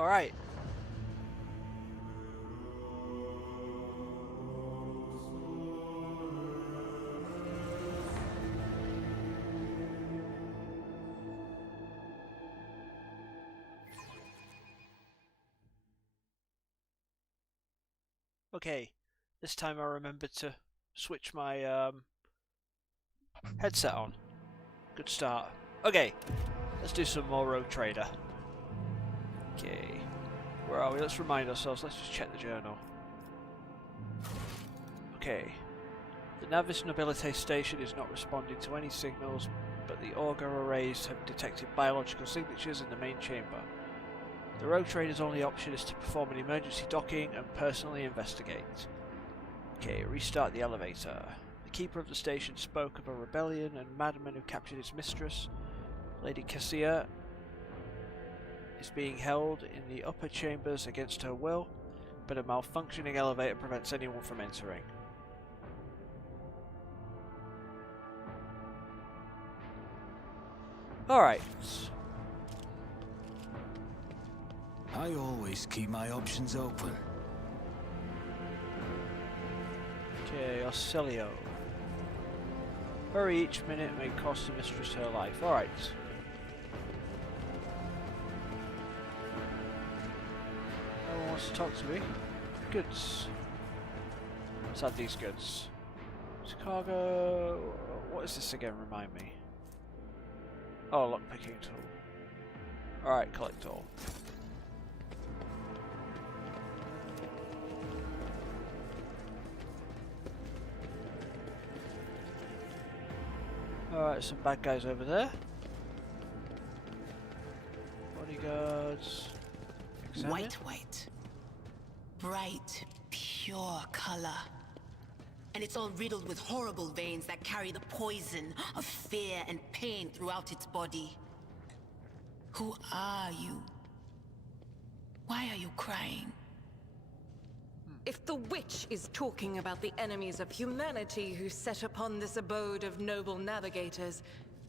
Alright. Okay, this time I remembered to switch my headset on. Good start. Okay, let's do some more Rogue Trader. Okay, where are we? Let's remind ourselves, let's just check the journal. Okay, the Navis Nobilite station is not responding to any signals, but the auger arrays have detected biological signatures in the main chamber. The Rogue Trader's only option is to perform an emergency docking and personally investigate. Okay, restart the elevator. The keeper of the station spoke of a rebellion and madman who captured his mistress. Lady Cassia is being held in the upper chambers against her will, but a malfunctioning elevator prevents anyone from entering. Alright. I always keep my options open. Okay, Arcelio. Hurry each minute may cost the mistress her life. Alright. No one wants to talk to me. Goods. Let's have these goods. It's cargo. What is this again? Remind me. Oh, lockpicking tool. Alright, collect all. Alright, some bad guys over there. Bodyguards. Examine. White. Bright, pure color. And it's all riddled with horrible veins that carry the poison of fear and pain throughout its body. Who are you? Why are you crying? If the witch is talking about the enemies of humanity who set upon this abode of noble navigators,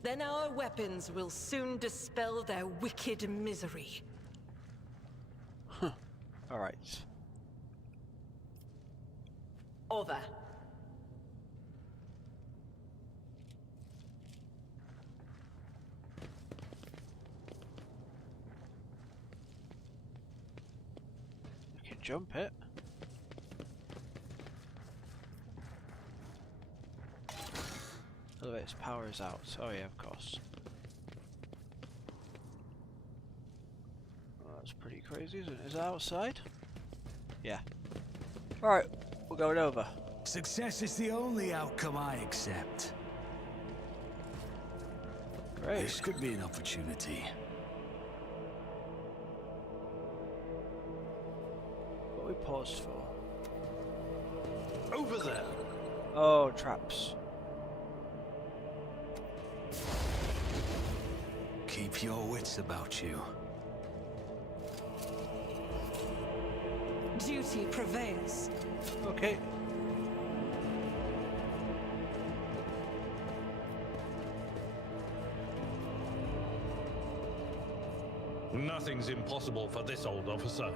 then our weapons will soon dispel their wicked misery. Huh. Alright. Over. You can jump it. Elevator's power is out. Oh yeah, of course. Oh, that's pretty crazy, isn't it? Is it outside? Yeah. Alright, we're going over. Success is the only outcome I accept. Great. This could be an opportunity. What we paused for? Over there! Oh, traps. Keep your wits about you. Duty prevails. Okay. Nothing's impossible for this old officer.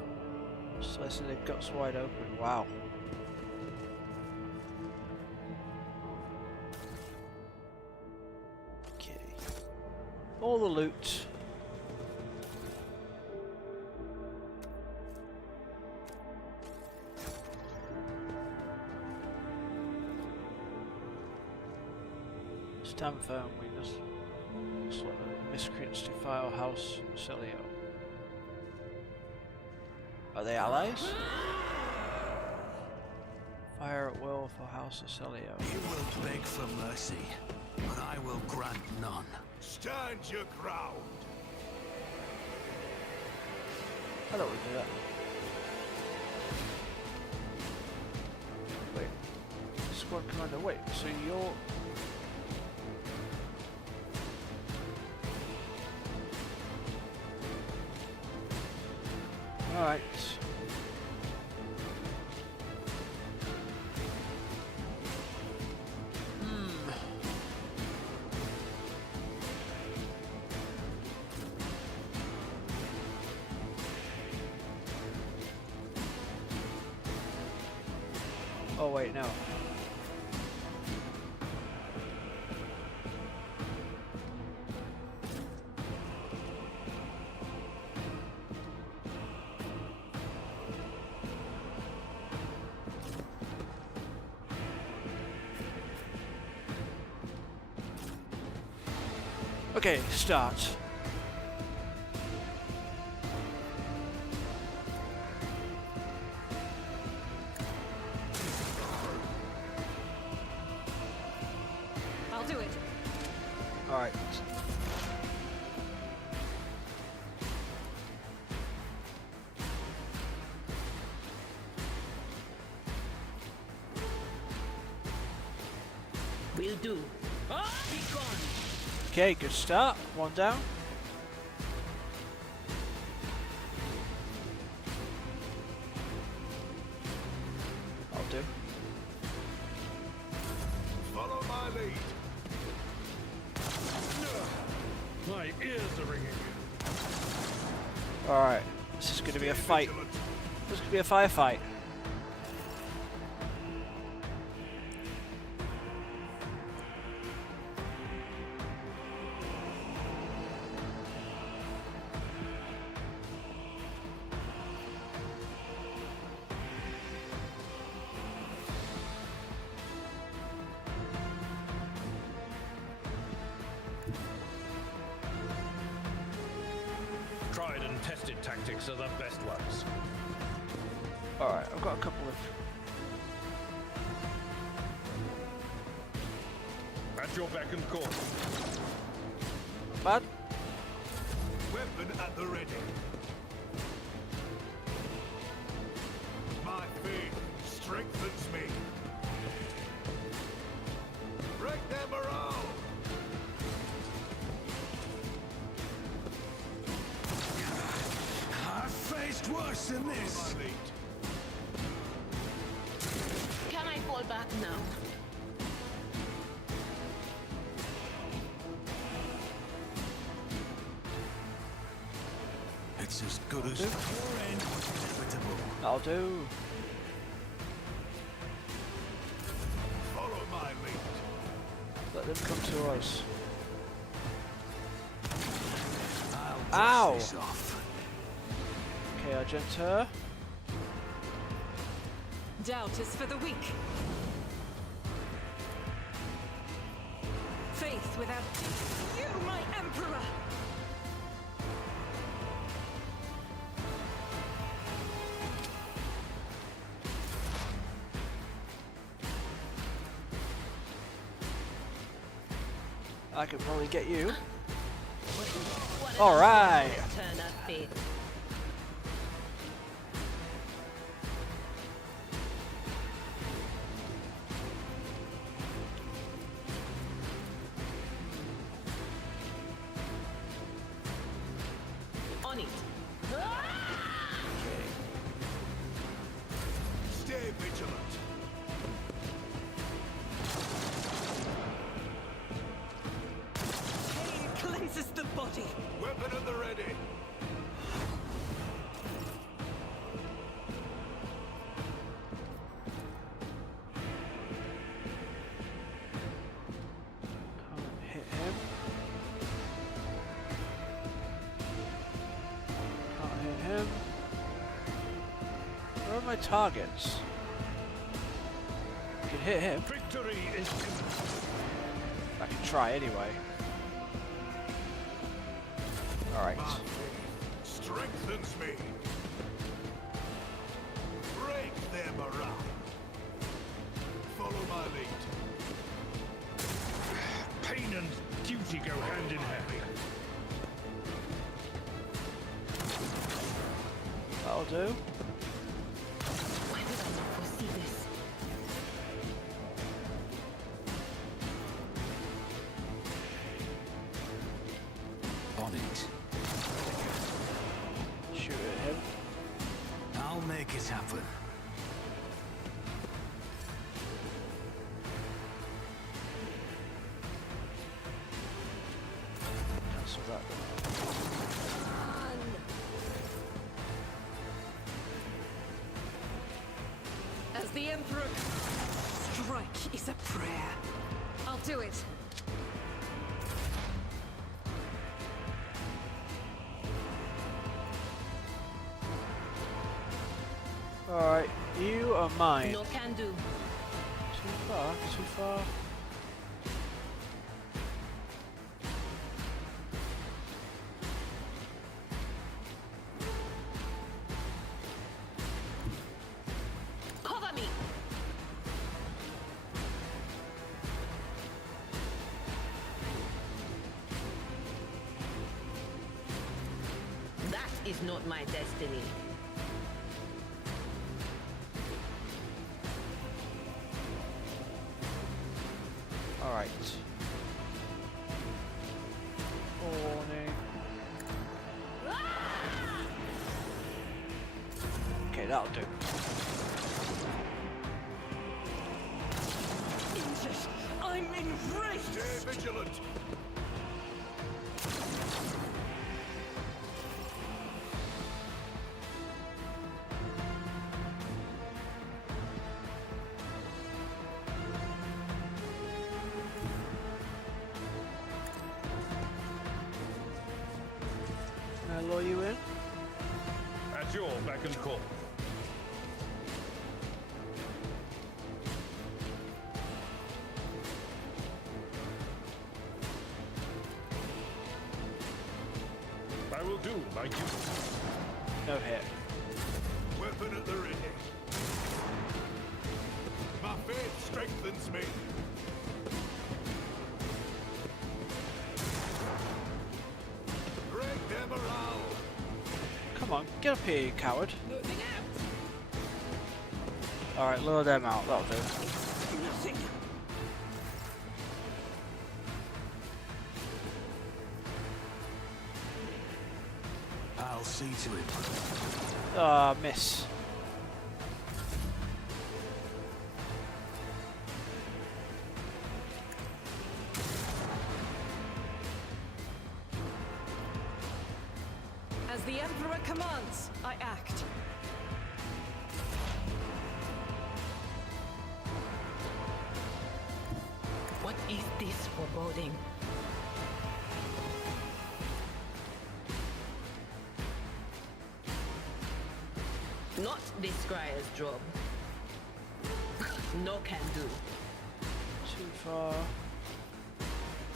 Slicing their guts wide open. Wow. Okay. All the loot. Stand firm, we must let the miscreants defile House Celio. Are they allies? Fire at will for House Celio. You will beg for mercy, but I will grant none. Stand your ground. I don't want to do that. Wait. Squad commander, wait, so you're... Alright. Oh wait, no. Okay, start. I'll do it. Alright. Will do. Be gone. Okay, good start. One down. I'll do. Follow my lead. My ears are ringing. Alright. This is going to be a fight. Vigilant. This is going to be a firefight. Tried and tested tactics are the best ones. Alright, I've got a couple of... At your beck and call. Bad? Weapon at the ready. My faith strengthens me. Break their morale. I've faced worse than this. Follow my lead. Can I fall back now? It's as good as your end was inevitable. That'll do. Follow my lead. Let them come to us. I'll Ow! dust this off. Okay, Argenta. Doubt is for the weak. Faith without you, my emperor! I could probably get you. What All right. Turn of faith. On it. Stay vigilant. Pain cleanses the body. Weapon at the ready. Can't hit him. Can't hit him. Where are my targets? I can hit him. Victory is I can try anyway. Alright. My faith strengthens me. Break their morale. Follow my lead. pain and duty go hand in hand. That'll do. Why did I not foresee this? On it. Shoot at him. I'll make it happen. Cancel that. As the Emperor... Strike is a prayer. I'll do it. Alright, you are mine. No can do. Too far, too far. Cover me. That is not my destiny. Alright. Warning. Okay, that'll do. Injured. I'm enraged. Stay vigilant. Can I lure you in? At your beck and call. I will do my duty. No hit. Weapon at the ready. My faith strengthens me. Break them around. Come on, get up here, you coward. Alright, lure them out, that'll do. Nothing. I'll see to it. Ah, miss. As the Emperor commands, I act. What is this foreboding? Not this scryer's job. No can do. Too far.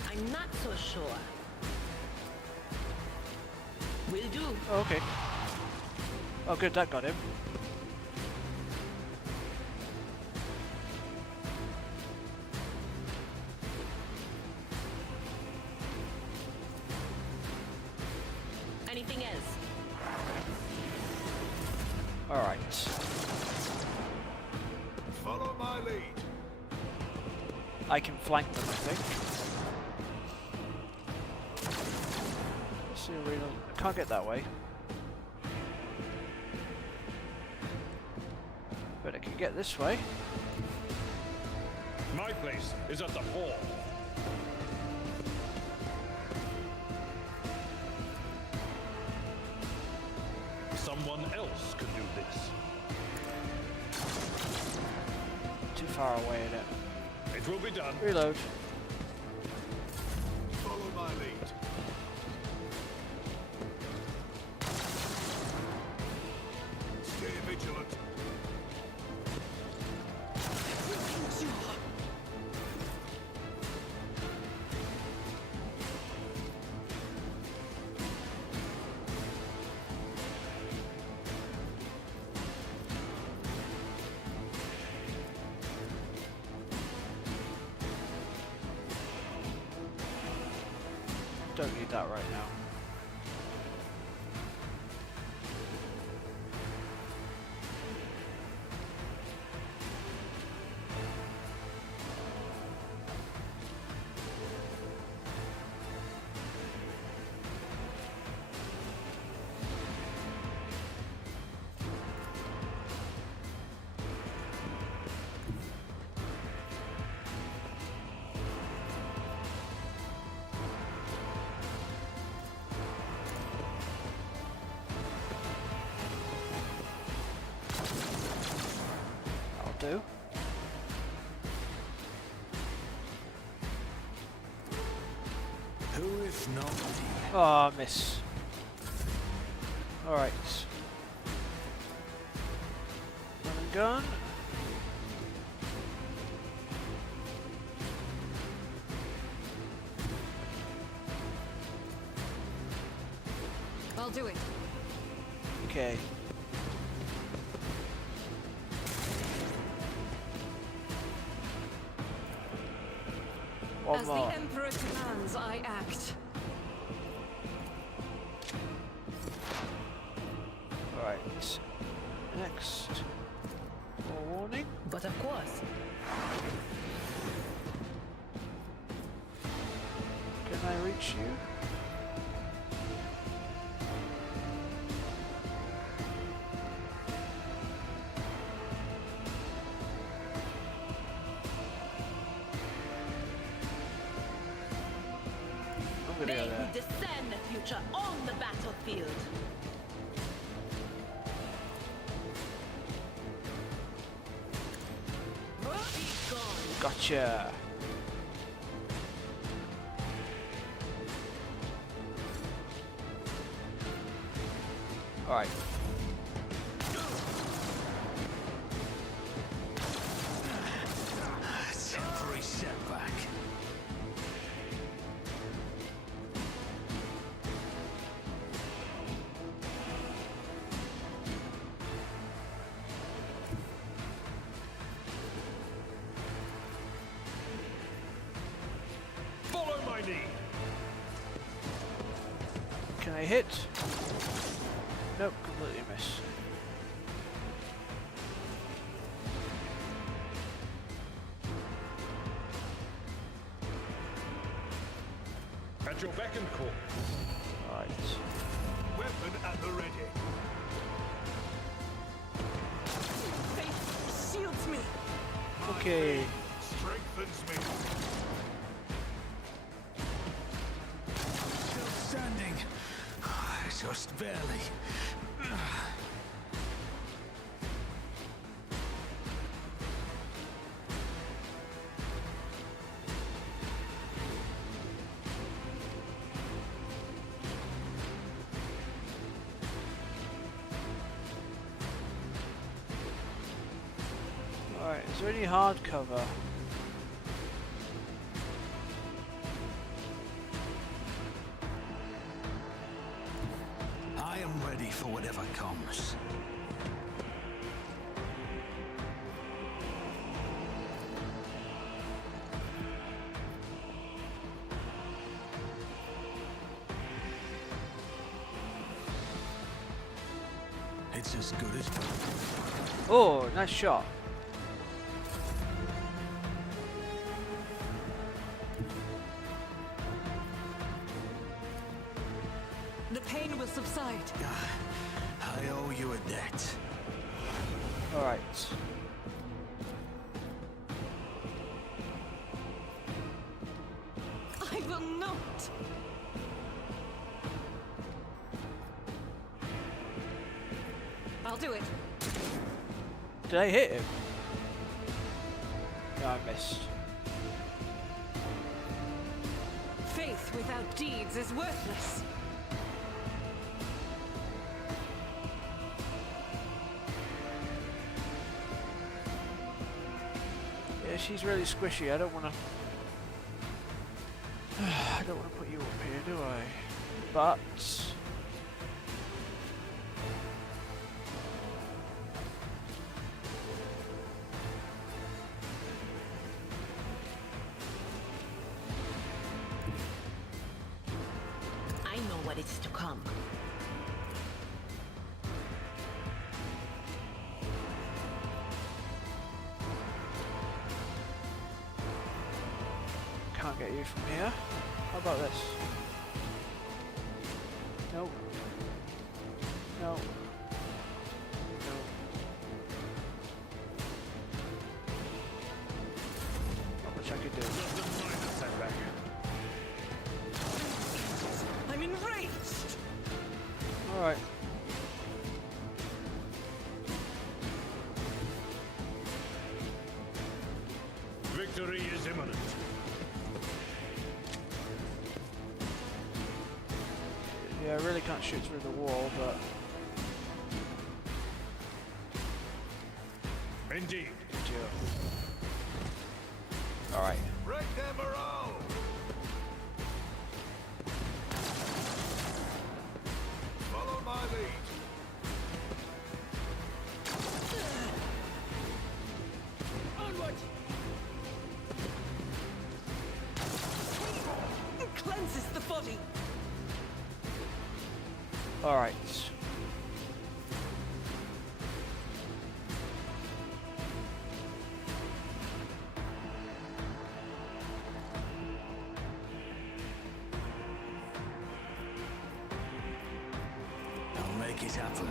I'm not so sure. Will do. Oh, okay. Oh good, that got him. Anything else? Alright. Follow my lead. I can flank them, I think. See, I can't get that way. But I can get this way. My place is at the hall. Someone else can do this. Too far away in it. It will be done. Reload. Follow my lead. Stay vigilant. Don't need that right now. do. Who if not? Oh, miss. Alright. Run and gun. I'll do it. Okay. One As more. the Emperor commands, I act. Alright. Next. Forewarning. But of course. Can I reach you? I'm gonna go They there. who discern the future on the battlefield. Be gone. Gotcha. Alright. Temporary setback. Follow my lead. Can I hit? Nope, completely miss. At your beck and call. Right. Weapon at the ready. Faith shields me. Okay. Strengthens me. Still standing. Just barely. Alright, is there any hard cover? I am ready for whatever comes. It's as good as done. Oh, nice shot. The pain will subside. I owe you a debt. Alright. I will not. I'll do it. Did I hit him? No, I missed. Faith without deeds is worthless. Yeah, she's really squishy. I don't want to. I don't want to put you up here, do I? But I know what is to come. can't get you from here. How about this? Nope. No. No. Not much I could do. Just a minor setback. I'm enraged. Alright. Victory is imminent. Yeah, I really can't shoot through the wall, but... Indeed. Alright. Break their morale! Follow my lead. Onward! Cleanses the body. Alright. I'll make it happen.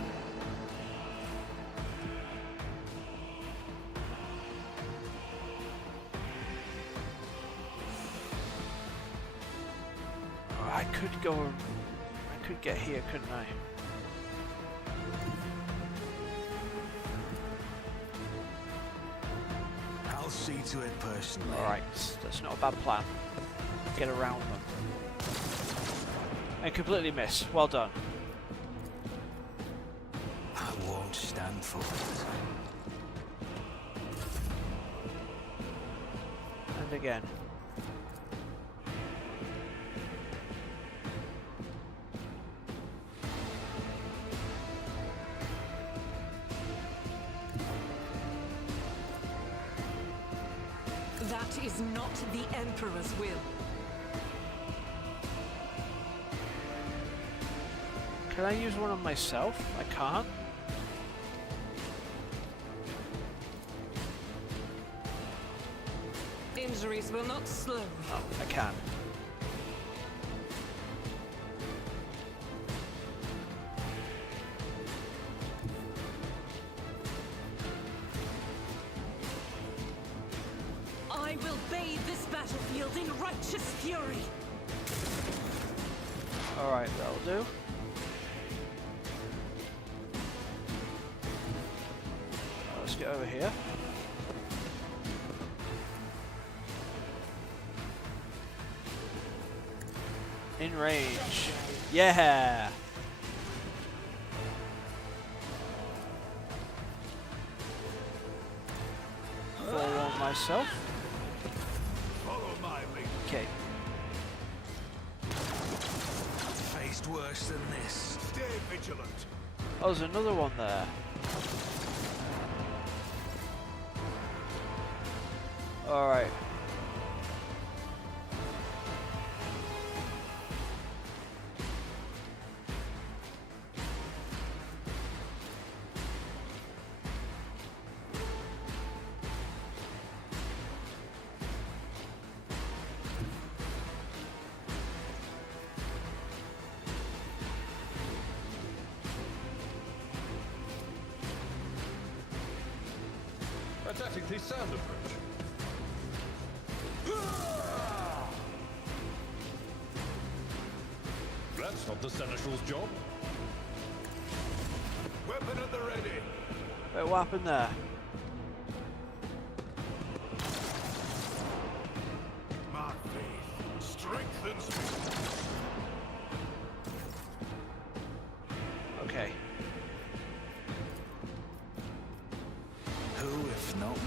I could go... I could get here, couldn't I? I'll see to it personally. Alright, that's not a bad plan. Get around them. And completely miss. Well done. I won't stand for it. And again. That is not the Emperor's will. Can I use one on myself? I can't. Injuries will not slow me. Oh, I can. I will bathe this battlefield in righteous fury. Alright, that'll do. Let's get over here. In range. Yeah! Forewarn myself. Follow my lead. Okay. I've faced worse than this. Stay vigilant. Oh, there's another one there. Alright. A tactically sound approach. That's not the Seneschal's job. Weapon at the ready. Wait, what happened there? My faith strengthens me. Okay. Who, if not?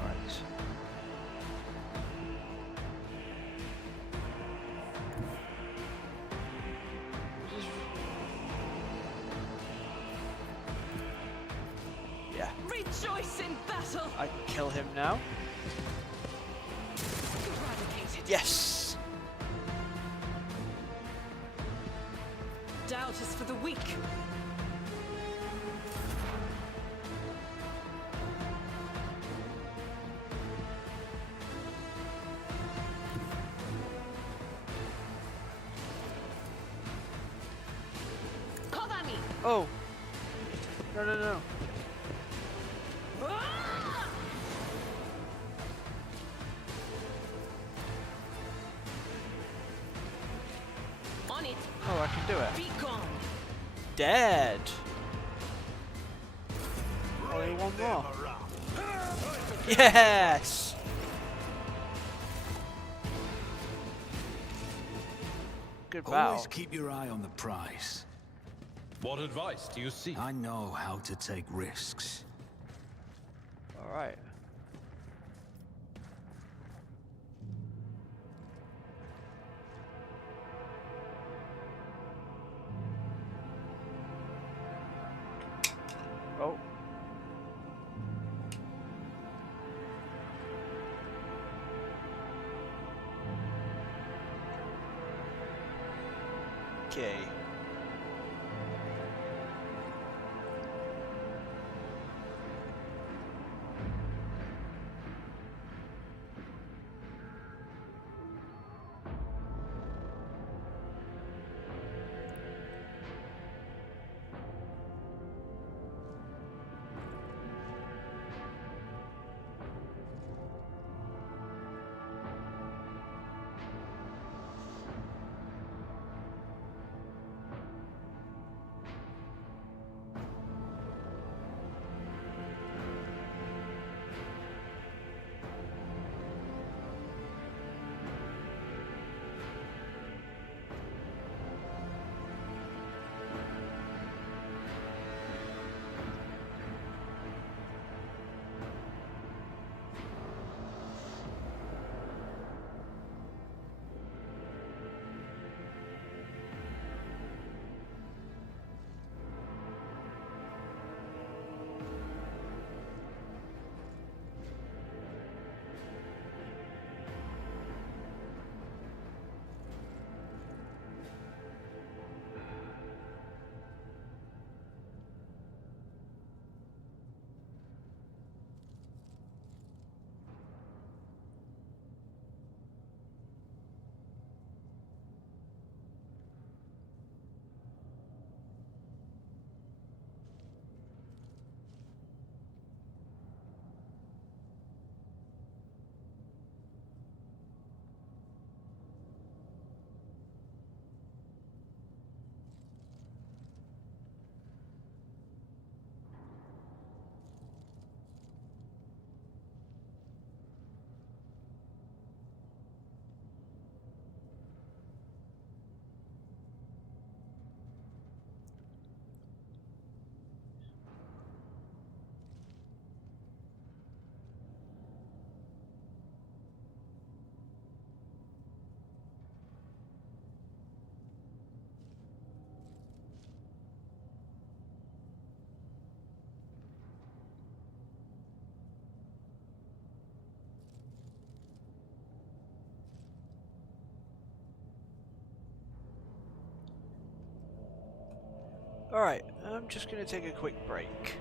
Alright. Yeah, Rejoice in battle. I can kill him now. Eradicated. Yes! Doubt is for the weak. Cover me. Oh! No, no, no. it. Oh, I can do it. Be gone. Dead. Only Bring one them more. around. Yes. Good Always battle. keep your eye on the prize. What advice do you seek? I know how to take risks. All right. Oh. Okay. Alright, I'm just going to take a quick break.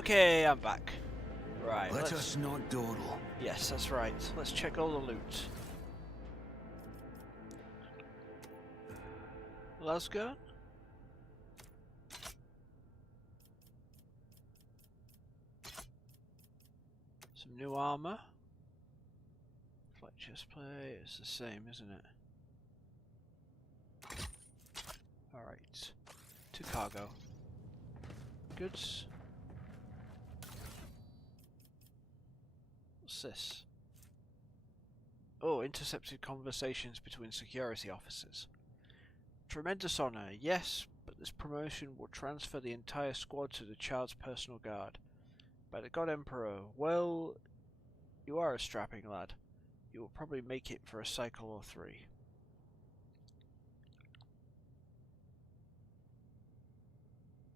Okay, I'm back. Right, Let let's... us not dawdle. Yes, that's right. Let's check all the loot. Lasgun? Some new armor. Flat chest plate, it's the same, isn't it? Alright. To cargo. Goods. What's this? Oh, intercepted conversations between security officers. Tremendous honor, yes, but this promotion will transfer the entire squad to the Child's personal guard. By the God Emperor, well, you are a strapping lad. You will probably make it for a cycle or 3.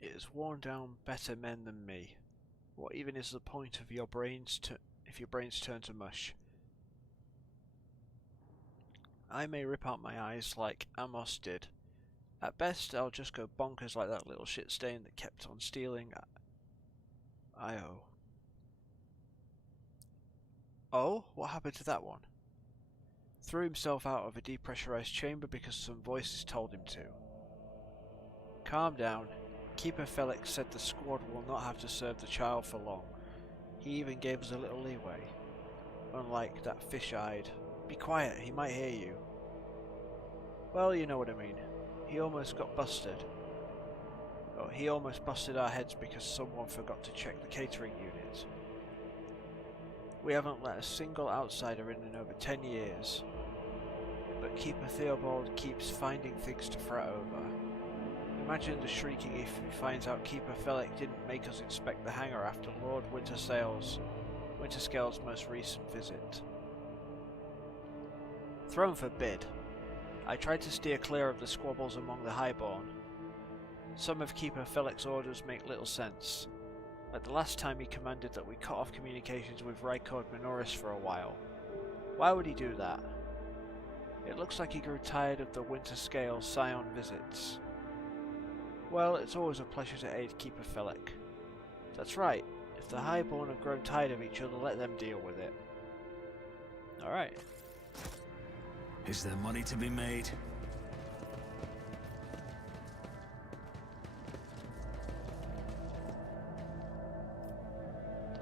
It has worn down better men than me. What even is the point of your brains if your brains turn to mush? I may rip out my eyes like Amos did. At best, I'll just go bonkers like that little shit stain that kept on stealing. I.O. Oh? What happened to that one? Threw himself out of a depressurized chamber because some voices told him to. Calm down. Keeper Felix said the squad will not have to serve the child for long. He even gave us a little leeway. Unlike that fish-eyed, "Be quiet, he might hear you." Well, you know what I mean. He almost got busted. Oh, he almost busted our heads because someone forgot to check the catering unit. We haven't let a single outsider in over 10 years. But Keeper Theobald keeps finding things to fret over. Imagine the shrieking if he finds out Keeper Felix didn't make us inspect the hangar after Lord Winterscale's most recent visit. Throne forbid. I tried to steer clear of the squabbles among the Highborn. Some of Keeper Felix's orders make little sense. Like the last time he commanded that we cut off communications with Rycord Minoris for a while. Why would he do that? It looks like he grew tired of the Winterscale Scion visits. Well, it's always a pleasure to aid Keeper Felix. That's right. If the Highborn have grown tired of each other, let them deal with it. Alright. Is there money to be made?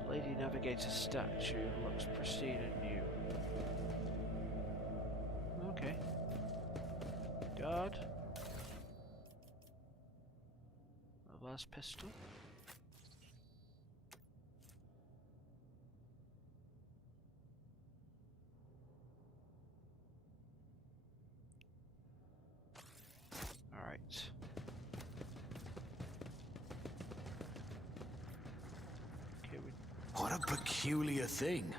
The Lady Navigator's statue looks pristine and new. Okay. Guard. A last pistol. Alright. Okay, What a peculiar thing.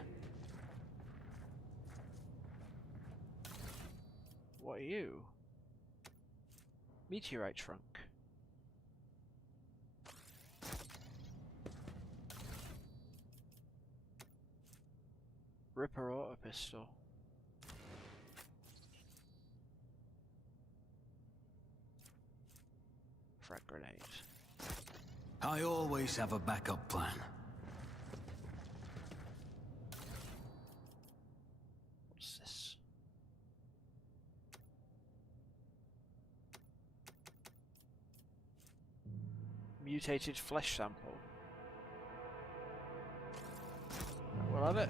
what are you? Meteorite trunk. Ripper auto pistol. Frag grenade. I always have a backup plan. What's this? Mutated flesh sample. We'll have it.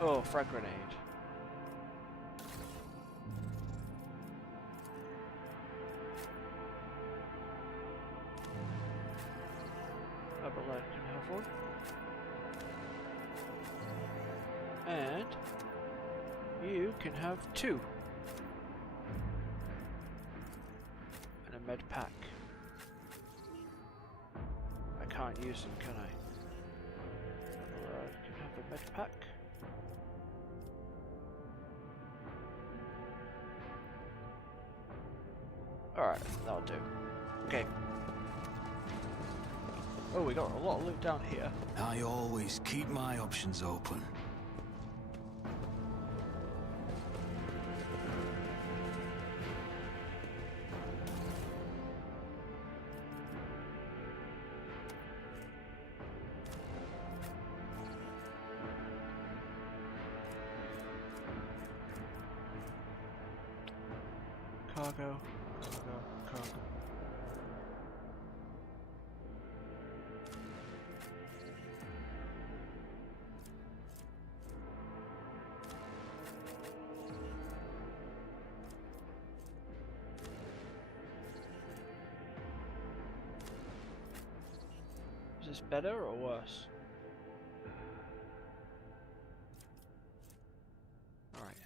Oh, frag grenade. Aberlad can have one. And you can have 2. And a med pack. I can't use them, can I? Aberlad can have a med pack. Alright, that'll do. Okay. Oh, we got a lot of loot down here. I always keep my options open. Cargo, cargo, cargo. Is this better or worse? Alright.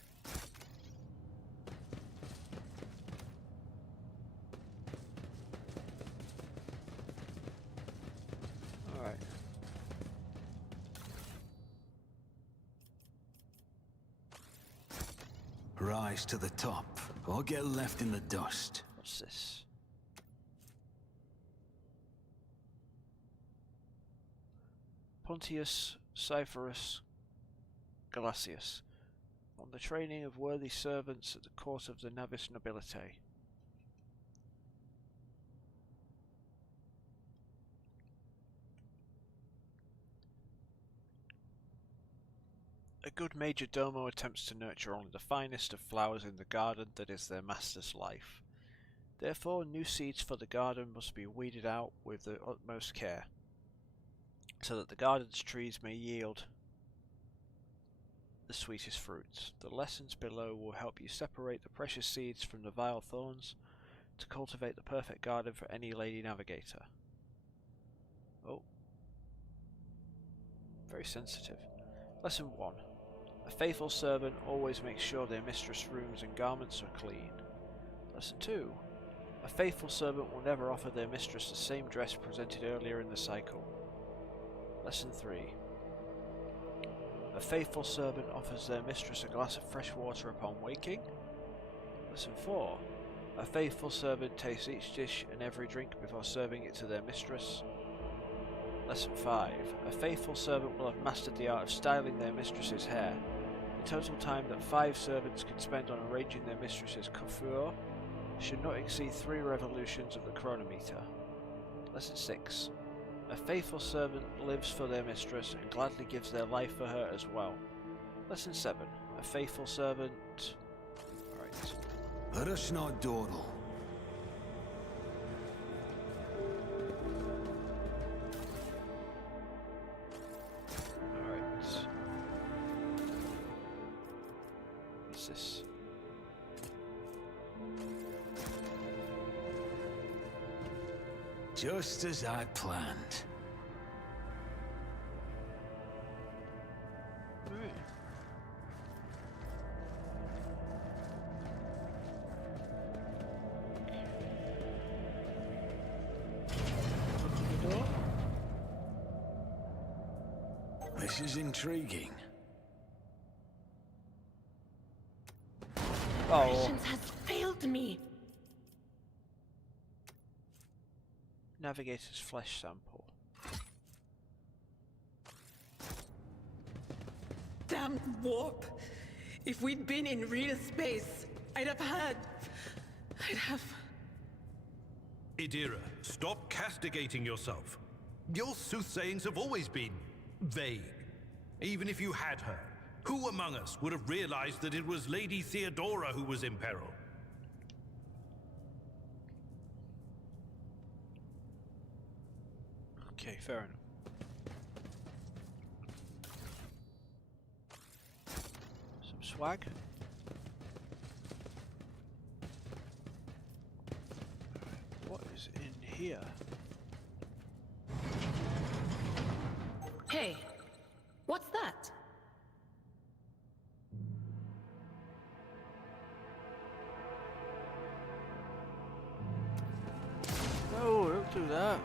Alright. Rise to the top, or get left in the dust. What's this? Pontius Cyphorus Glacius, on the training of worthy servants at the court of the Navis Nobilite. A good major domo attempts to nurture only the finest of flowers in the garden that is their master's life. Therefore, new seeds for the garden must be weeded out with the utmost care, so that the garden's trees may yield the sweetest fruits. The lessons below will help you separate the precious seeds from the vile thorns to cultivate the perfect garden for any lady navigator. Oh. Very sensitive. Lesson 1. A faithful servant always makes sure their mistress' rooms and garments are clean. Lesson 2. A faithful servant will never offer their mistress the same dress presented earlier in the cycle. Lesson 3. A faithful servant offers their mistress a glass of fresh water upon waking. Lesson 4. A faithful servant tastes each dish and every drink before serving it to their mistress. Lesson 5. A faithful servant will have mastered the art of styling their mistress's hair. The total time that 5 servants can spend on arranging their mistress's coiffure should not exceed 3 revolutions of the chronometer. Lesson 6. A faithful servant lives for their mistress and gladly gives their life for her as well. Lesson 7. A faithful servant... Alright. Let us not dawdle. Alright. What's this? Just as I planned. Alright. Open the door. This is intriguing. Oh, Patience has failed me. Navigator's flesh sample. Damn warp. If we'd been in real space, I'd have... Idira, stop castigating yourself. Your soothsayings have always been vague. Even if you had her, who among us would have realized that it was Lady Theodora who was in peril? Okay, fair enough. Some swag. What is in here? Hey, what's that? No, don't do that.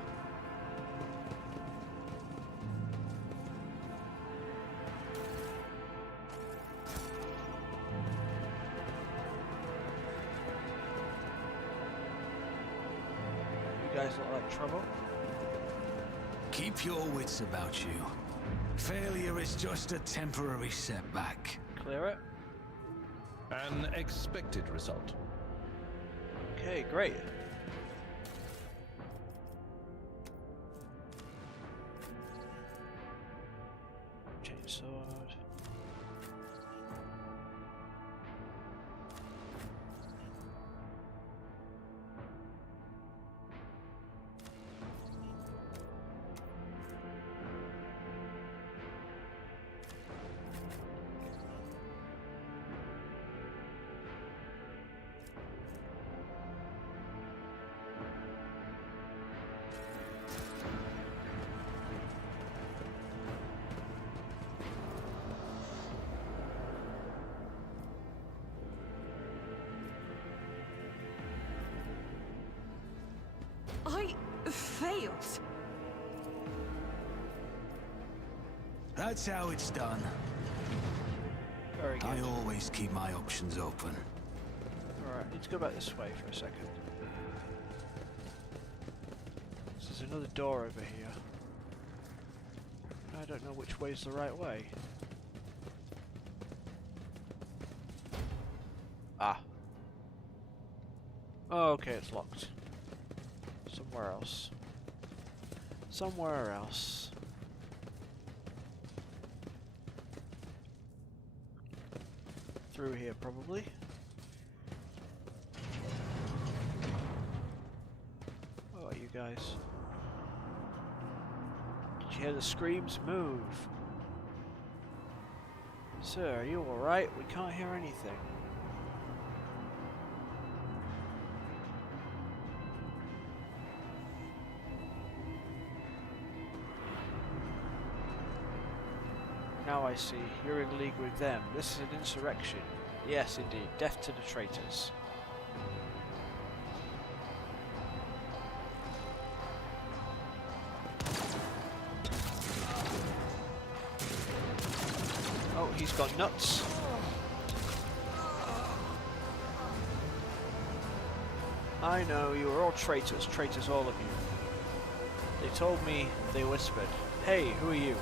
You guys look like trouble. Keep your wits about you. Failure is just a temporary setback. Clear it. An expected result. Okay, great. Chainsword. shields. That's how it's done. Very good. I always keep my options open. Alright, need to go back this way for a second. There's another door over here. I don't know which way is the right way. Ah. Oh, okay, it's locked. Somewhere else. Somewhere else. Through here, probably. What are you guys? Did you hear the screams? Move! Sir, are you alright? We can't hear anything. Now I see. You're in league with them. This is an insurrection. Yes, indeed. Death to the traitors. Oh, he's got nuts. I know, you are all traitors. Traitors, all of you. They told me, they whispered. Hey, who are you?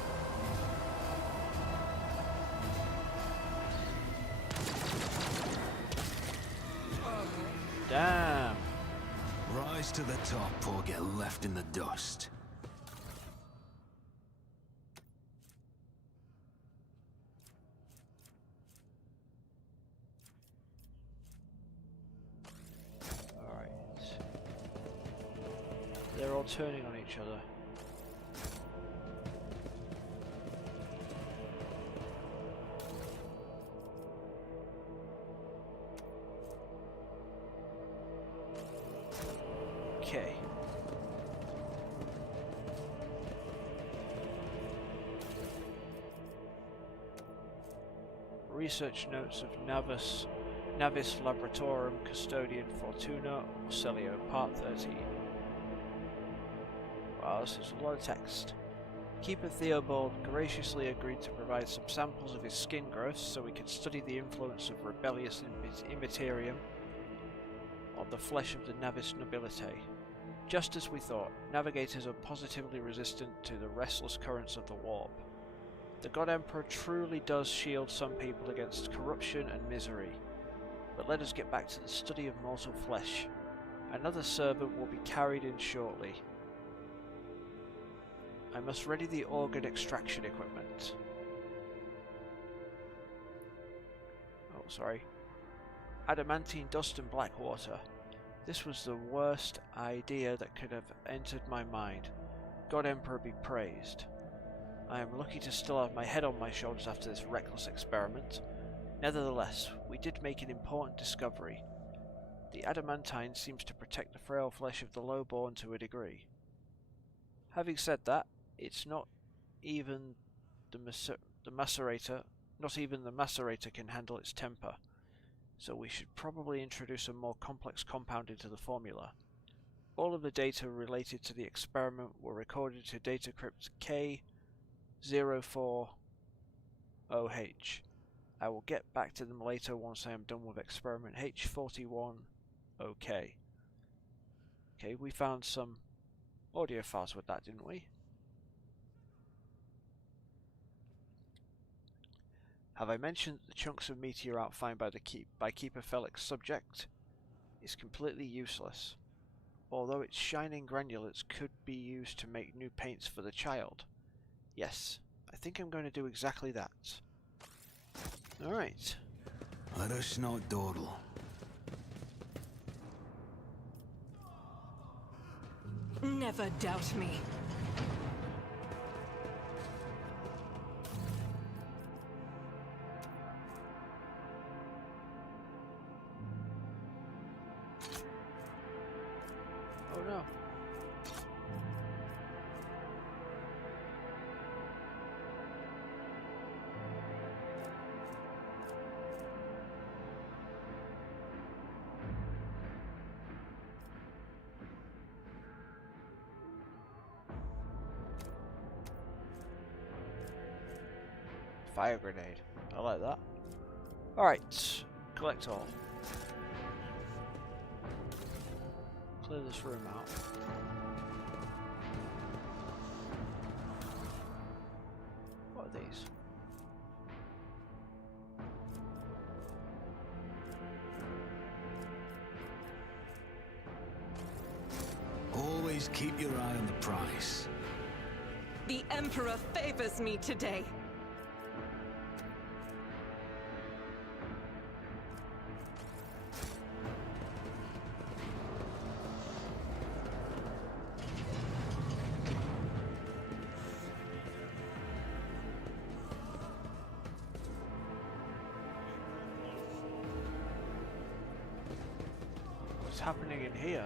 Damn. Rise to the top or get left in the dust. Alright. They're all turning on each other. Okay. Research notes of Navis Laboratorum Custodian Fortuna Celio, Part 13. Wow, this is a lot of text. Keeper Theobald graciously agreed to provide some samples of his skin growths so we could study the influence of rebellious immaterium on the flesh of the Navis nobility. Just as we thought, navigators are positively resistant to the restless currents of the warp. The God Emperor truly does shield some people against corruption and misery. But let us get back to the study of mortal flesh. Another servant will be carried in shortly. I must ready the organ extraction equipment. Oh, sorry. Adamantine dust and black water. This was the worst idea that could have entered my mind. God Emperor be praised. I am lucky to still have my head on my shoulders after this reckless experiment. Nevertheless, we did make an important discovery. The adamantine seems to protect the frail flesh of the lowborn to a degree. Having said that, it's not even the macerator. Not even the macerator can handle its temper. So we should probably introduce a more complex compound into the formula. All of the data related to the experiment were recorded to data crypt K04OH. I will get back to them later once I am done with experiment H41OK. Okay, we found some audio files with that, didn't we? Have I mentioned that the chunks of meteorite found by Keeper Felix subject is completely useless, although its shining granulates could be used to make new paints for the child? Yes, I think I'm going to do exactly that. Alright. Let us not dawdle. Never doubt me. Oh no. fire grenade. I like that. Alright, collect all. Clear this room out. What are these? Always keep your eye on the prize. The Emperor favors me today. What's happening in here?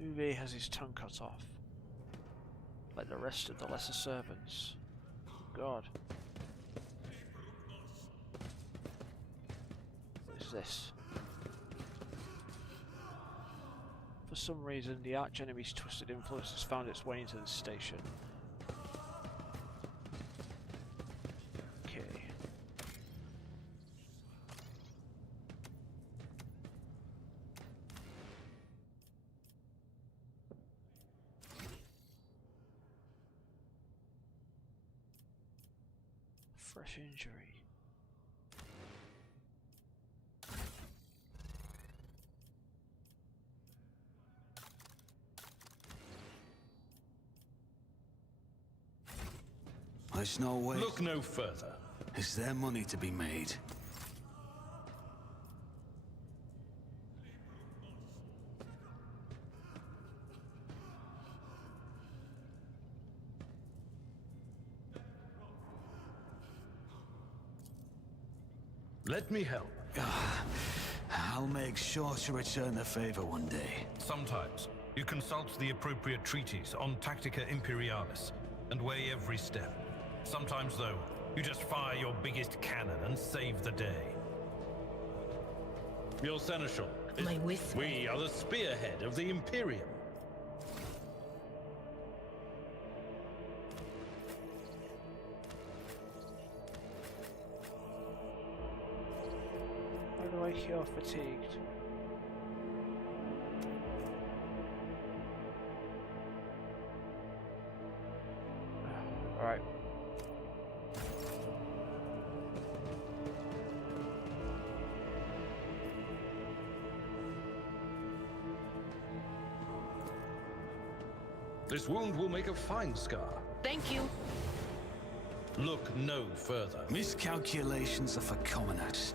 Uwe has his tongue cut off, like the rest of the lesser servants. God. What is this? For some reason, the arch-enemy's twisted influence has found its way into this station. Okay. Fresh injury. There's no way. Look no further. Is there money to be made? Let me help. I'll make sure to return the favor one day. Sometimes you consult the appropriate treaties on Tactica Imperialis and weigh every step. Sometimes, though, you just fire your biggest cannon and save the day. Your seneschal. My whisper. We are the spearhead of the Imperium. By the way, you're fatigued. Alright. This wound will make a fine scar. Thank you. Look no further. Miscalculations are for commoners.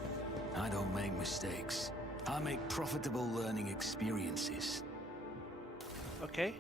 I don't make mistakes. I make profitable learning experiences. Okay.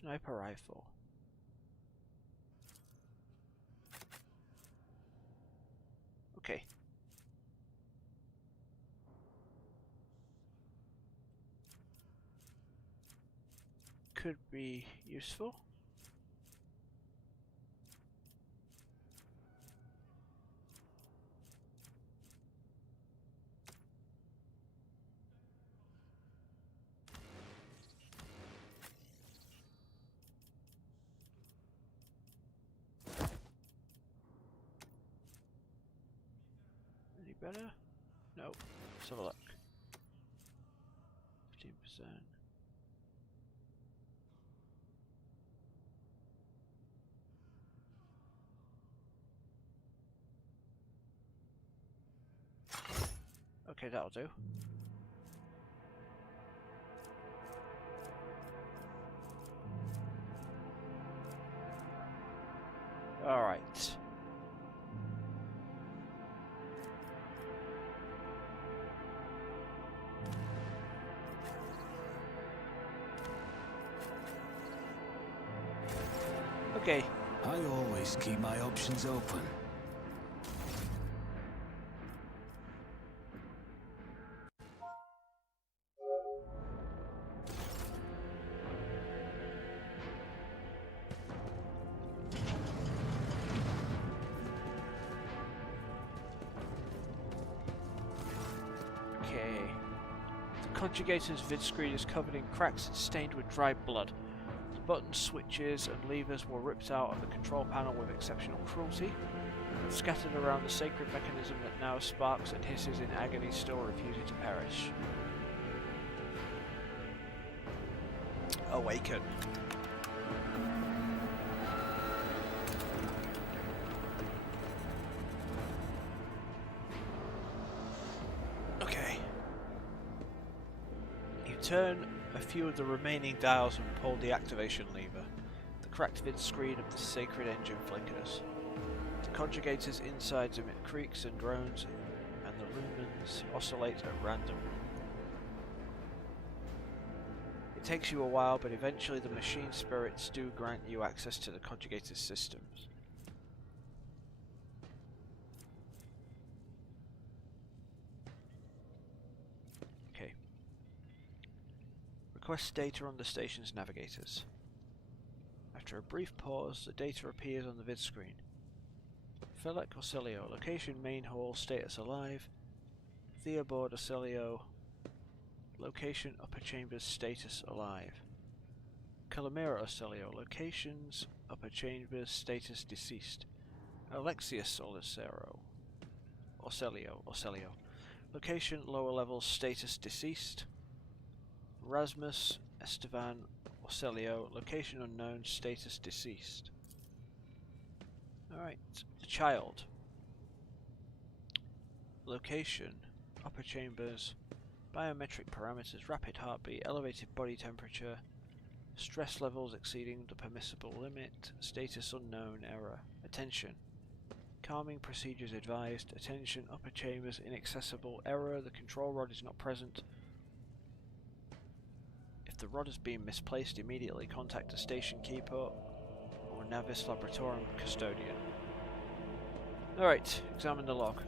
Sniper rifle. Okay. Could be useful. Better? No. Let's have a look. 15%. Okay, that'll do. All right. Okay. I always keep my options open. Okay. The conjugator's vid screen is covered in cracks and stained with dried blood. The buttons, switches and levers were ripped out of the control panel with exceptional cruelty. Scattered around the sacred mechanism that now sparks and hisses in agony, still refusing to perish. Awaken. Okay. You turn a few of the remaining dials and pull the activation lever. The cracked vid screen of the sacred engine flickers. The conjugator's insides emit creaks and groans, and the lumens oscillate at random. It takes you a while, but eventually the machine spirits do grant you access to the conjugator's systems. Okay. Request data on the station's navigators. After a brief pause, the data appears on the vid screen. Felix Orsilio, location main hall, status alive. Theobald Orsilio, location upper chambers, status alive. Calamira Orsilio, locations upper chambers, status deceased. Alexius Orsilio, location lower levels, status deceased. Rasmus Estevan Orsilio, location unknown, status deceased. Alright, the child. Location, upper chambers, biometric parameters, rapid heartbeat, elevated body temperature, stress levels exceeding the permissible limit, status unknown, error. Attention. Calming procedures advised, attention, upper chambers, inaccessible, error, the control rod is not present. If the rod has been misplaced, immediately contact the station keeper or Navis Laboratorium custodian. Alright, examine the log.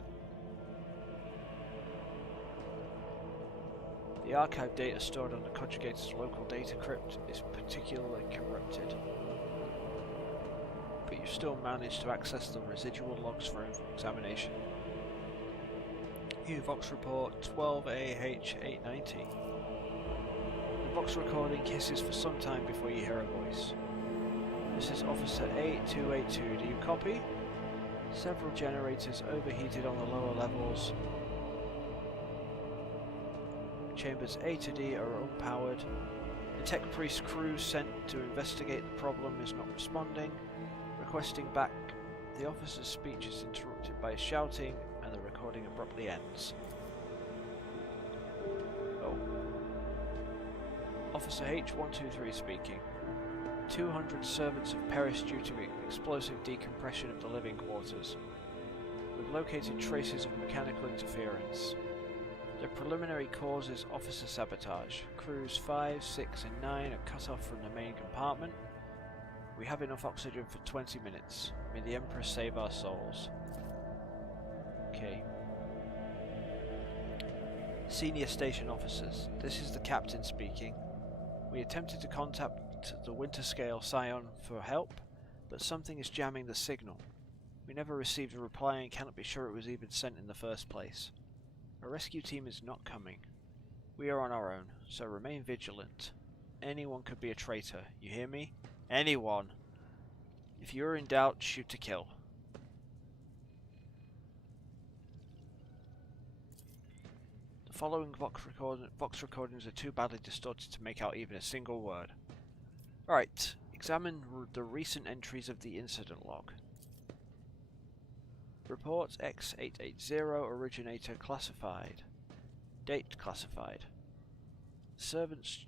The archive data stored on the conjugator's local data crypt is particularly corrupted, but you still managed to access the residual logs for examination. New Vox report 12AH890. The Vox recording hisses for some time before you hear a voice. This is Officer A282, do you copy? Several generators overheated on the lower levels. Chambers A to D are unpowered. The tech priest crew sent to investigate the problem is not responding. Requesting back. The officer's speech is interrupted by shouting and the recording abruptly ends. Oh. Officer H123 speaking. 200 servants have perished due to explosive decompression of the living quarters. We've located traces of mechanical interference. The preliminary cause is officer sabotage. Crews 5, 6 and 9 are cut off from the main compartment. We have enough oxygen for 20 minutes. May the Emperor save our souls. Okay. Senior station officers. This is the captain speaking. We attempted to contact the Winterscale Scion for help, but something is jamming the signal. We never received a reply and cannot be sure it was even sent in the first place. A rescue team is not coming. We are on our own, so remain vigilant. Anyone could be a traitor, you hear me? Anyone! If you're in doubt, shoot to kill. The following Vox recordings are too badly distorted to make out even a single word. Alright, examine the recent entries of the incident log. Report X880, originator classified. Date classified. Servants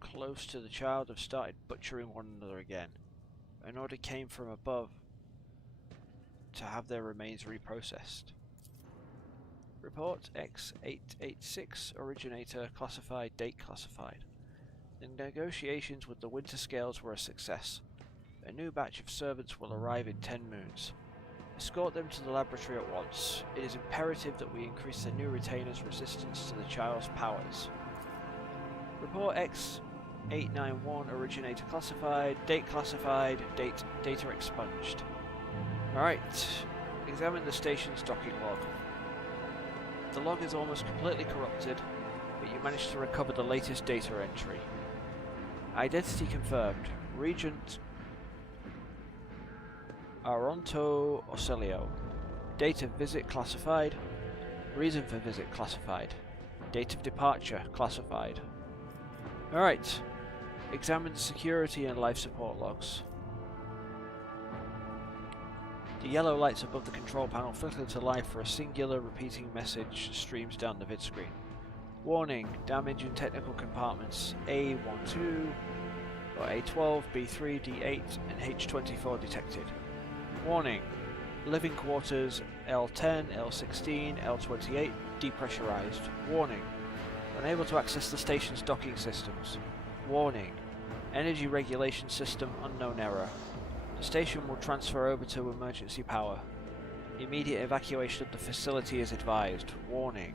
close to the child have started butchering one another again. An order came from above to have their remains reprocessed. Report X886, originator classified, date classified. The negotiations with the Winterscales were a success. A new batch of servants will arrive in 10 moons. Escort them to the laboratory at once. It is imperative that we increase the new retainer's resistance to the child's powers. Report X-891 originator classified, date classified, data expunged. Alright, examine the station's docking log. The log is almost completely corrupted, but you managed to recover the latest data entry. Identity confirmed. Regent Aronto Ocelio. Date of visit classified. Reason for visit classified. Date of departure classified. Alright. Examine the security and life support logs. The yellow lights above the control panel flicker to life for a singular repeating message streams down the vid screen. Warning, damage in technical compartments A12, or A12, B3, D8, and H24 detected. Warning, living quarters L10, L16, L28 depressurized. Warning, unable to access the station's docking systems. Warning, energy regulation system unknown error. The station will transfer over to emergency power. Immediate evacuation of the facility is advised. Warning.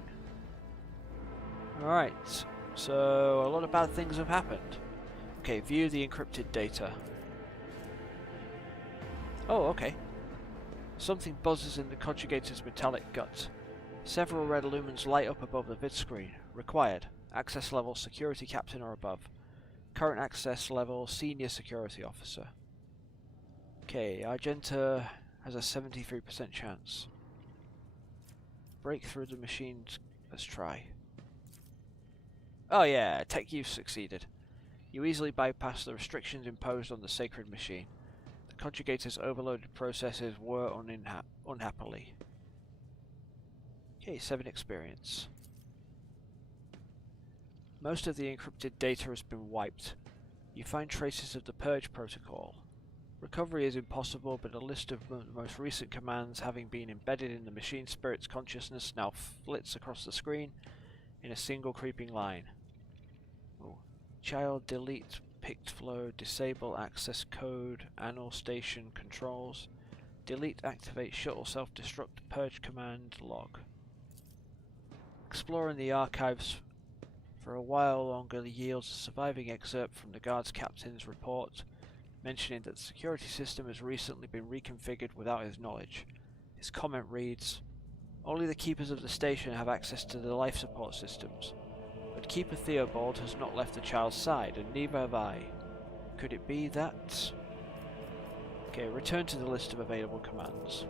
Alright, so a lot of bad things have happened. Okay, view the encrypted data. Oh, okay. Something buzzes in the conjugator's metallic gut. Several red lumens light up above the vid screen. Required. Access level security captain or above. Current access level senior security officer. Okay, Argenta has a 73% chance. Break through the machines. Let's try. Oh yeah, tech use succeeded. You easily bypass the restrictions imposed on the sacred machine. The conjugator's overloaded processes were unhappily. Okay, 7 experience. Most of the encrypted data has been wiped. You find traces of the purge protocol. Recovery is impossible, but a list of the most recent commands having been embedded in the machine spirit's consciousness now flits across the screen in a single creeping line. Oh. Child delete picked flow, disable access code, annual station controls, delete activate shuttle self-destruct purge command log. Exploring the archives for a while longer yields a surviving excerpt from the guard's captain's report mentioning that the security system has recently been reconfigured without his knowledge. His comment reads, "Only the keepers of the station have access to the life support systems. But Keeper Theobald has not left the child's side, and neither have I. Could it be that..." Okay, return to the list of available commands.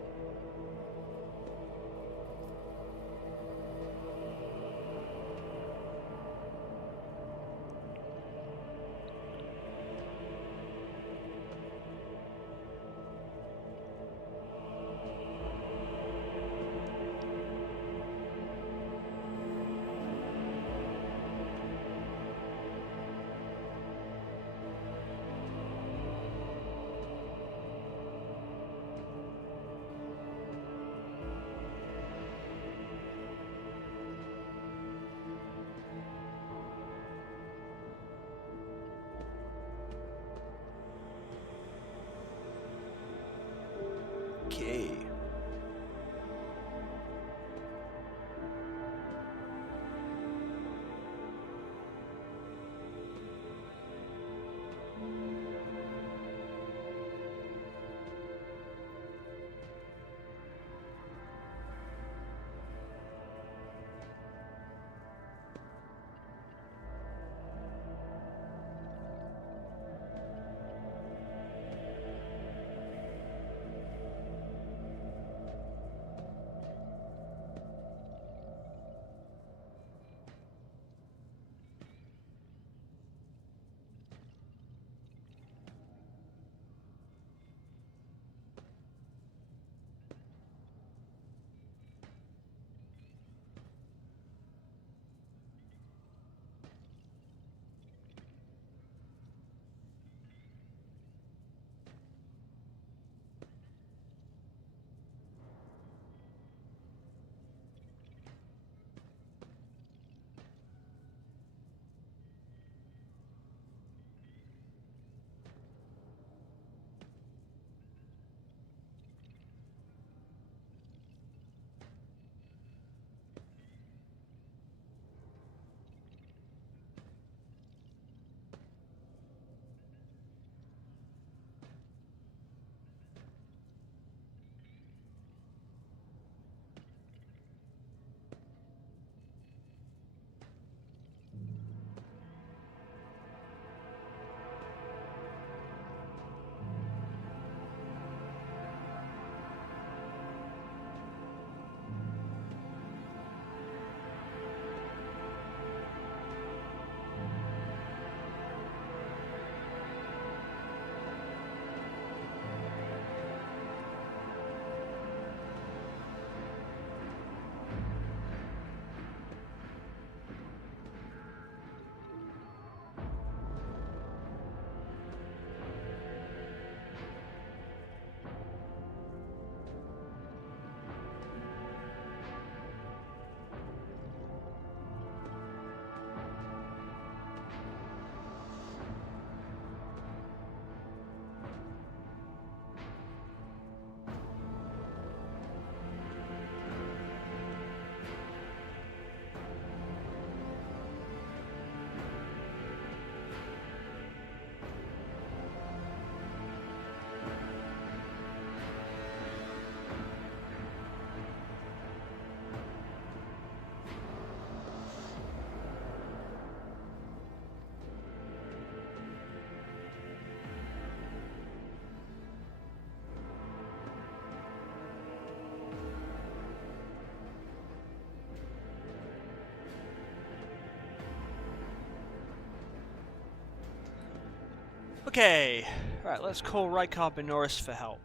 Okay, right, let's call Rykar Benoris for help.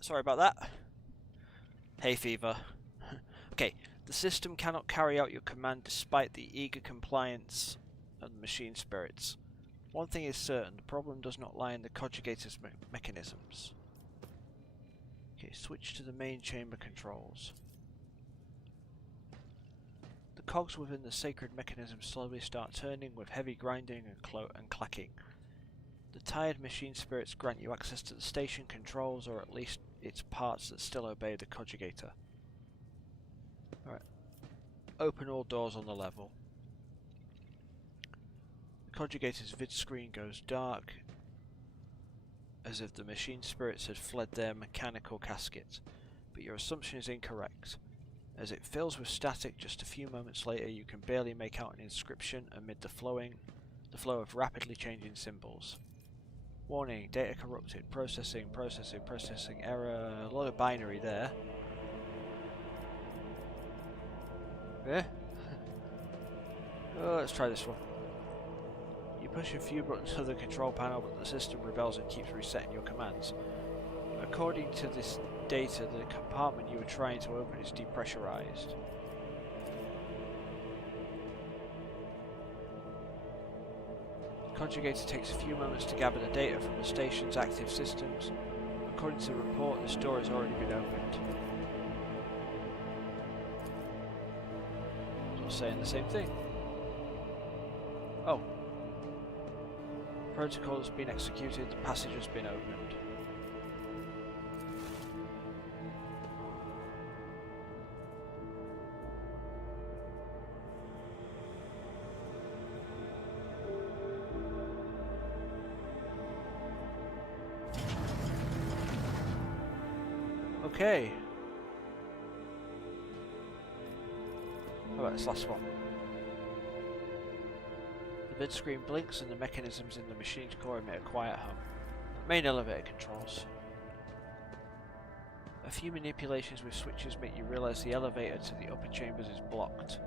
Sorry about that. Hay fever. Okay, the system cannot carry out your command despite the eager compliance of the machine spirits. One thing is certain, the problem does not lie in the conjugator's mechanisms. Okay, switch to the main chamber controls. The cogs within the sacred mechanism slowly start turning with heavy grinding and clacking. The tired machine spirits grant you access to the station controls, or at least its parts that still obey the conjugator. Alright. Open all doors on the level. The conjugator's vid screen goes dark, as if the machine spirits had fled their mechanical casket, but your assumption is incorrect. As it fills with static just a few moments later, you can barely make out an inscription amid the flow of rapidly changing symbols. Warning, data corrupted, processing, error, a lot of binary there. Yeah? Oh, let's try this one. You push a few buttons to the control panel, but the system rebels and keeps resetting your commands. According to this data, the compartment you were trying to open is depressurized. The conjugator takes a few moments to gather the data from the station's active systems. According to the report, this door has already been opened. So saying the same thing. Oh. Protocol has been executed, the passage has been opened. Okay. How about this last one? The vid screen blinks and the mechanisms in the machine's core emit a quiet hum. Main elevator controls. A few manipulations with switches make you realize the elevator to the upper chambers is blocked.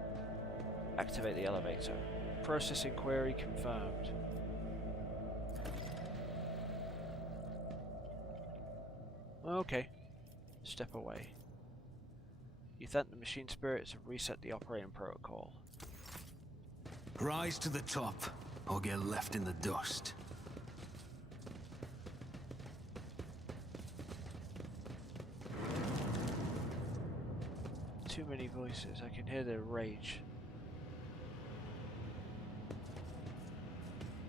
Activate the elevator. Processing query confirmed. Okay. Step away. You thank the machine spirits and reset the operating protocol. Rise to the top, or get left in the dust. Too many voices, I can hear their rage.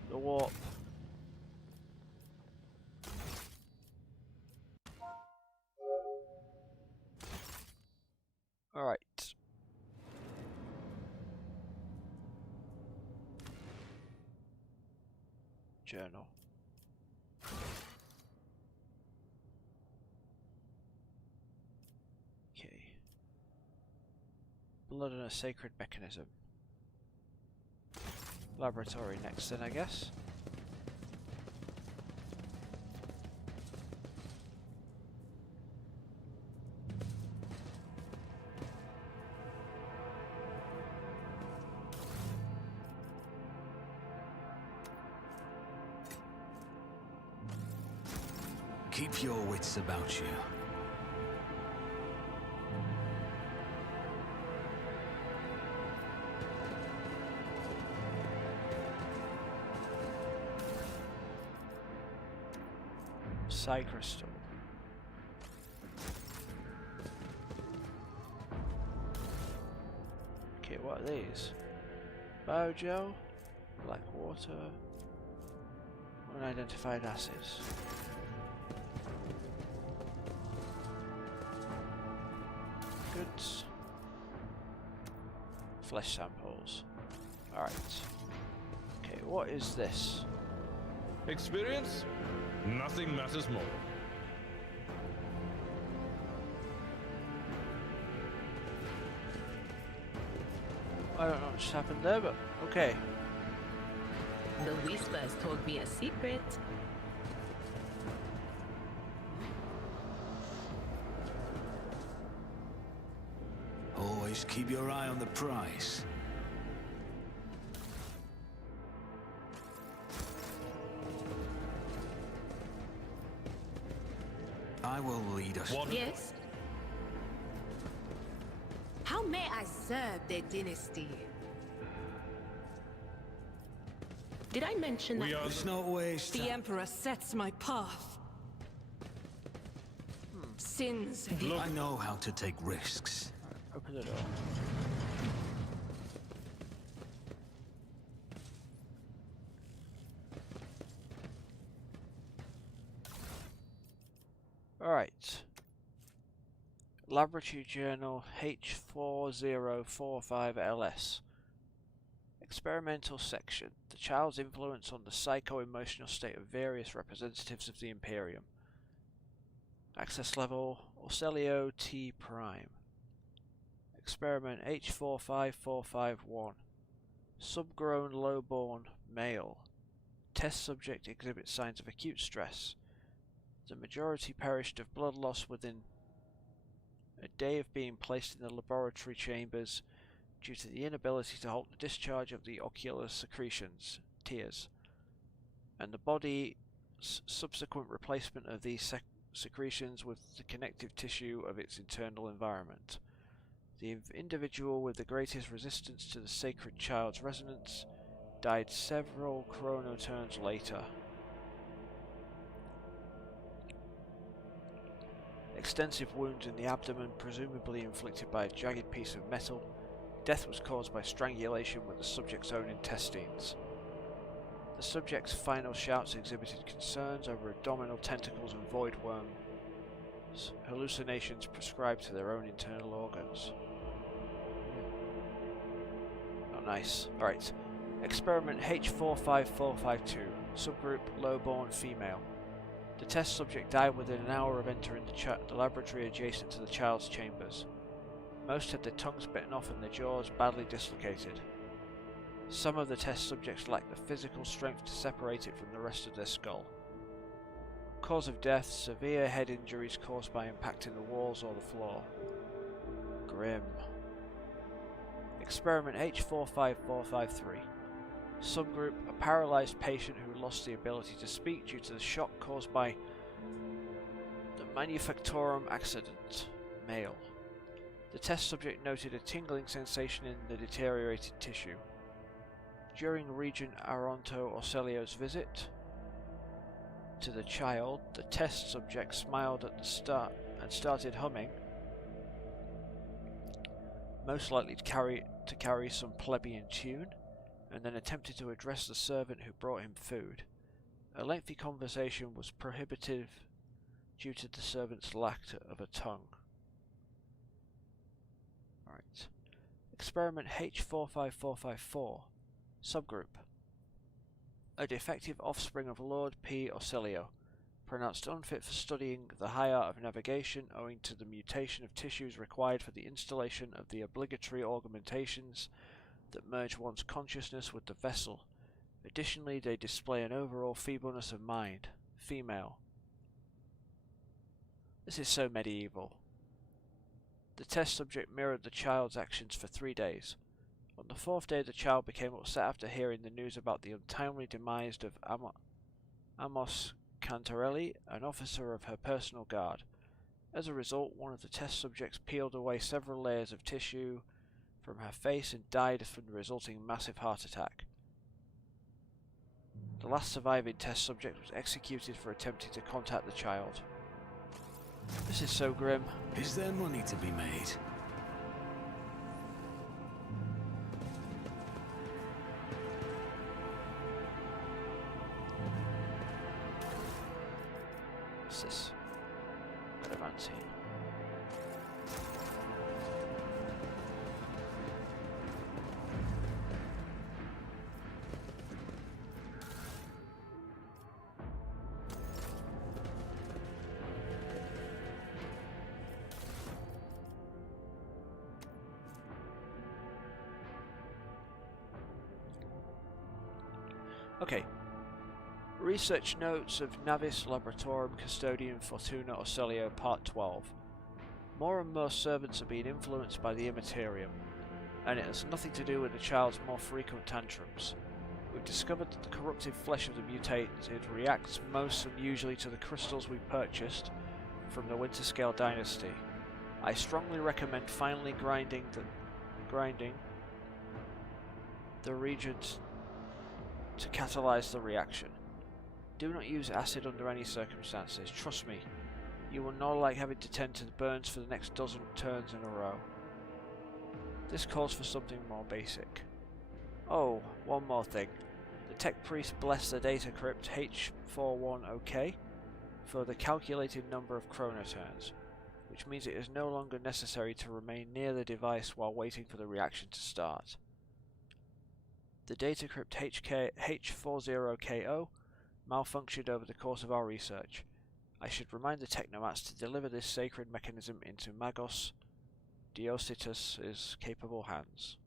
The warp. Alright. Journal. Okay. Blood and a sacred mechanism. Laboratory next then, I guess. Keep your wits about you. Psi crystal. Okay, what are these? Biogel, black water, unidentified acids. Goods. Flesh samples. Alright. Okay, what is this? Experience? Nothing matters more. I don't know what just happened there, but okay. The Whispers told me a secret. Just keep your eye on the prize. I will lead us. Yes? How may I serve their dynasty? Did I mention that? Let's not waste The time. Emperor sets my path. Sins. I know how to take risks. Open the door. Alright. Laboratory Journal H4045LS. Experimental section. The child's influence on the psycho-emotional state of various representatives of the Imperium. Access level Orselio T Prime. Experiment H45451. Subgrown lowborn male. Test subject exhibits signs of acute stress. The majority perished of blood loss within a day of being placed in the laboratory chambers due to the inability to halt the discharge of the ocular secretions, tears, and the body's subsequent replacement of these secretions with the connective tissue of its internal environment. The individual with the greatest resistance to the sacred child's resonance died several chronoturns later. Extensive wounds in the abdomen, presumably inflicted by a jagged piece of metal. Death was caused by strangulation with the subject's own intestines. The subject's final shouts exhibited concerns over abdominal tentacles and void worms, hallucinations prescribed to their own internal organs. Oh, nice. Alright. Experiment H45452. Subgroup lowborn female. The test subject died within an hour of entering the laboratory adjacent to the child's chambers. Most had their tongues bitten off and their jaws badly dislocated. Some of the test subjects lacked the physical strength to separate it from the rest of their skull. Cause of death: severe head injuries caused by impacting the walls or the floor. Grim. Experiment H45453. Subgroup: a paralysed patient who lost the ability to speak due to the shock caused by the manufactorum accident. Male. The test subject noted a tingling sensation in the deteriorated tissue. During Regent Aronto Orselio's visit to the child, the test subject smiled at the start and started humming, most likely to carry some plebeian tune, and then attempted to address the servant who brought him food. A lengthy conversation was prohibitive due to the servant's lack of a tongue. Alright. Experiment H45454. Subgroup: a defective offspring of Lord P. Orselio, pronounced unfit for studying the high art of navigation owing to the mutation of tissues required for the installation of the obligatory augmentations that merge one's consciousness with the vessel. Additionally, they display an overall feebleness of mind. Female. This is so medieval. The test subject mirrored the child's actions for 3 days. On the 4th day, the child became upset after hearing the news about the untimely demise of Amos Cantarelli, an officer of her personal guard. As a result, one of the test subjects peeled away several layers of tissue from her face and died from the resulting massive heart attack. The last surviving test subject was executed for attempting to contact the child. This is so grim. Is there money to be made? What's this? Advancing. Okay. Research Notes of Navis Laboratorum Custodian Fortuna Orselio Part 12. More and more servants are being influenced by the immaterium, and it has nothing to do with the child's more frequent tantrums. We've discovered that the corruptive flesh of the mutated reacts most unusually to the crystals we purchased from the Winterscale dynasty. I strongly recommend finally grinding the reagent to catalyze the reaction. Do not use acid under any circumstances. Trust me, you will not like having to tend to the burns for the next dozen turns in a row. This calls for something more basic. Oh, one more thing. The tech priest blessed the data crypt H41OK for the calculated number of chronoturns, which means it is no longer necessary to remain near the device while waiting for the reaction to start. The data crypt H40KO malfunctioned over the course of our research. I should remind the technomats to deliver this sacred mechanism into Magos Diositus' capable hands.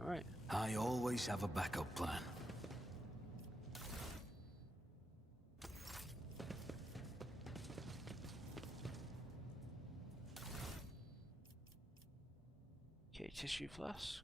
Alright. I always have a backup plan. Okay, tissue flask.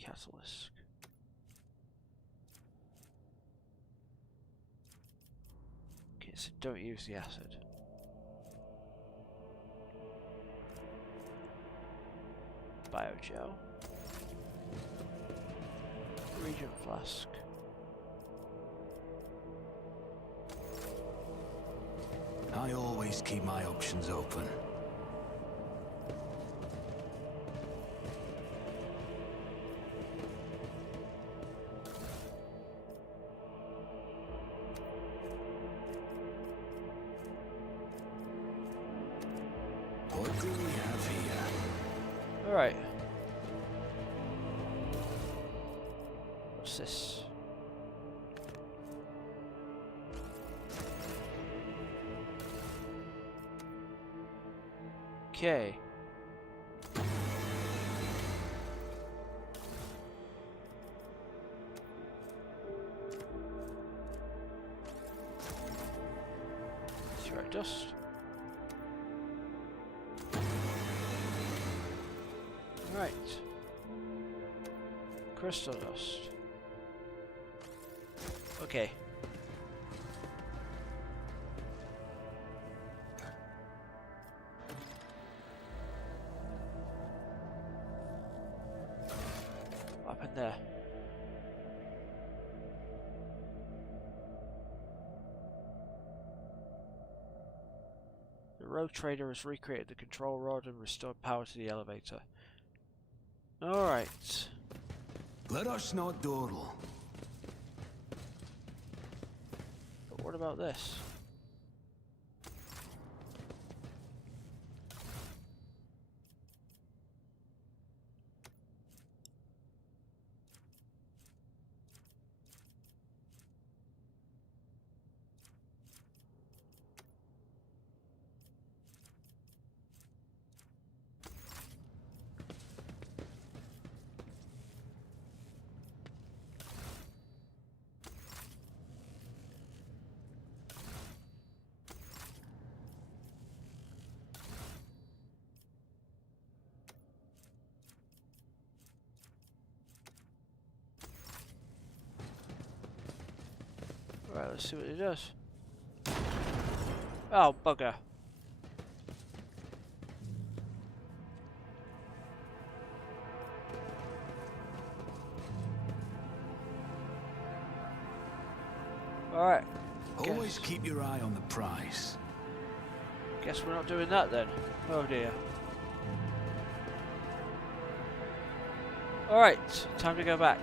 Catalyst. Okay, so don't use the acid. Biogel. Regent flask. I always keep my options open. What do we have here? Alright. What's this? Okay. Throw dust. Right. Crystal dust. Okay. What happened there? The rogue trader has recreated the control rod and restored power to the elevator. Alright. Let us not dawdle. But what about this? Right, let's see what it does. Oh, bugger. Alright. Always keep your eye on the prize. Guess we're not doing that then. Oh dear. Alright, time to go back.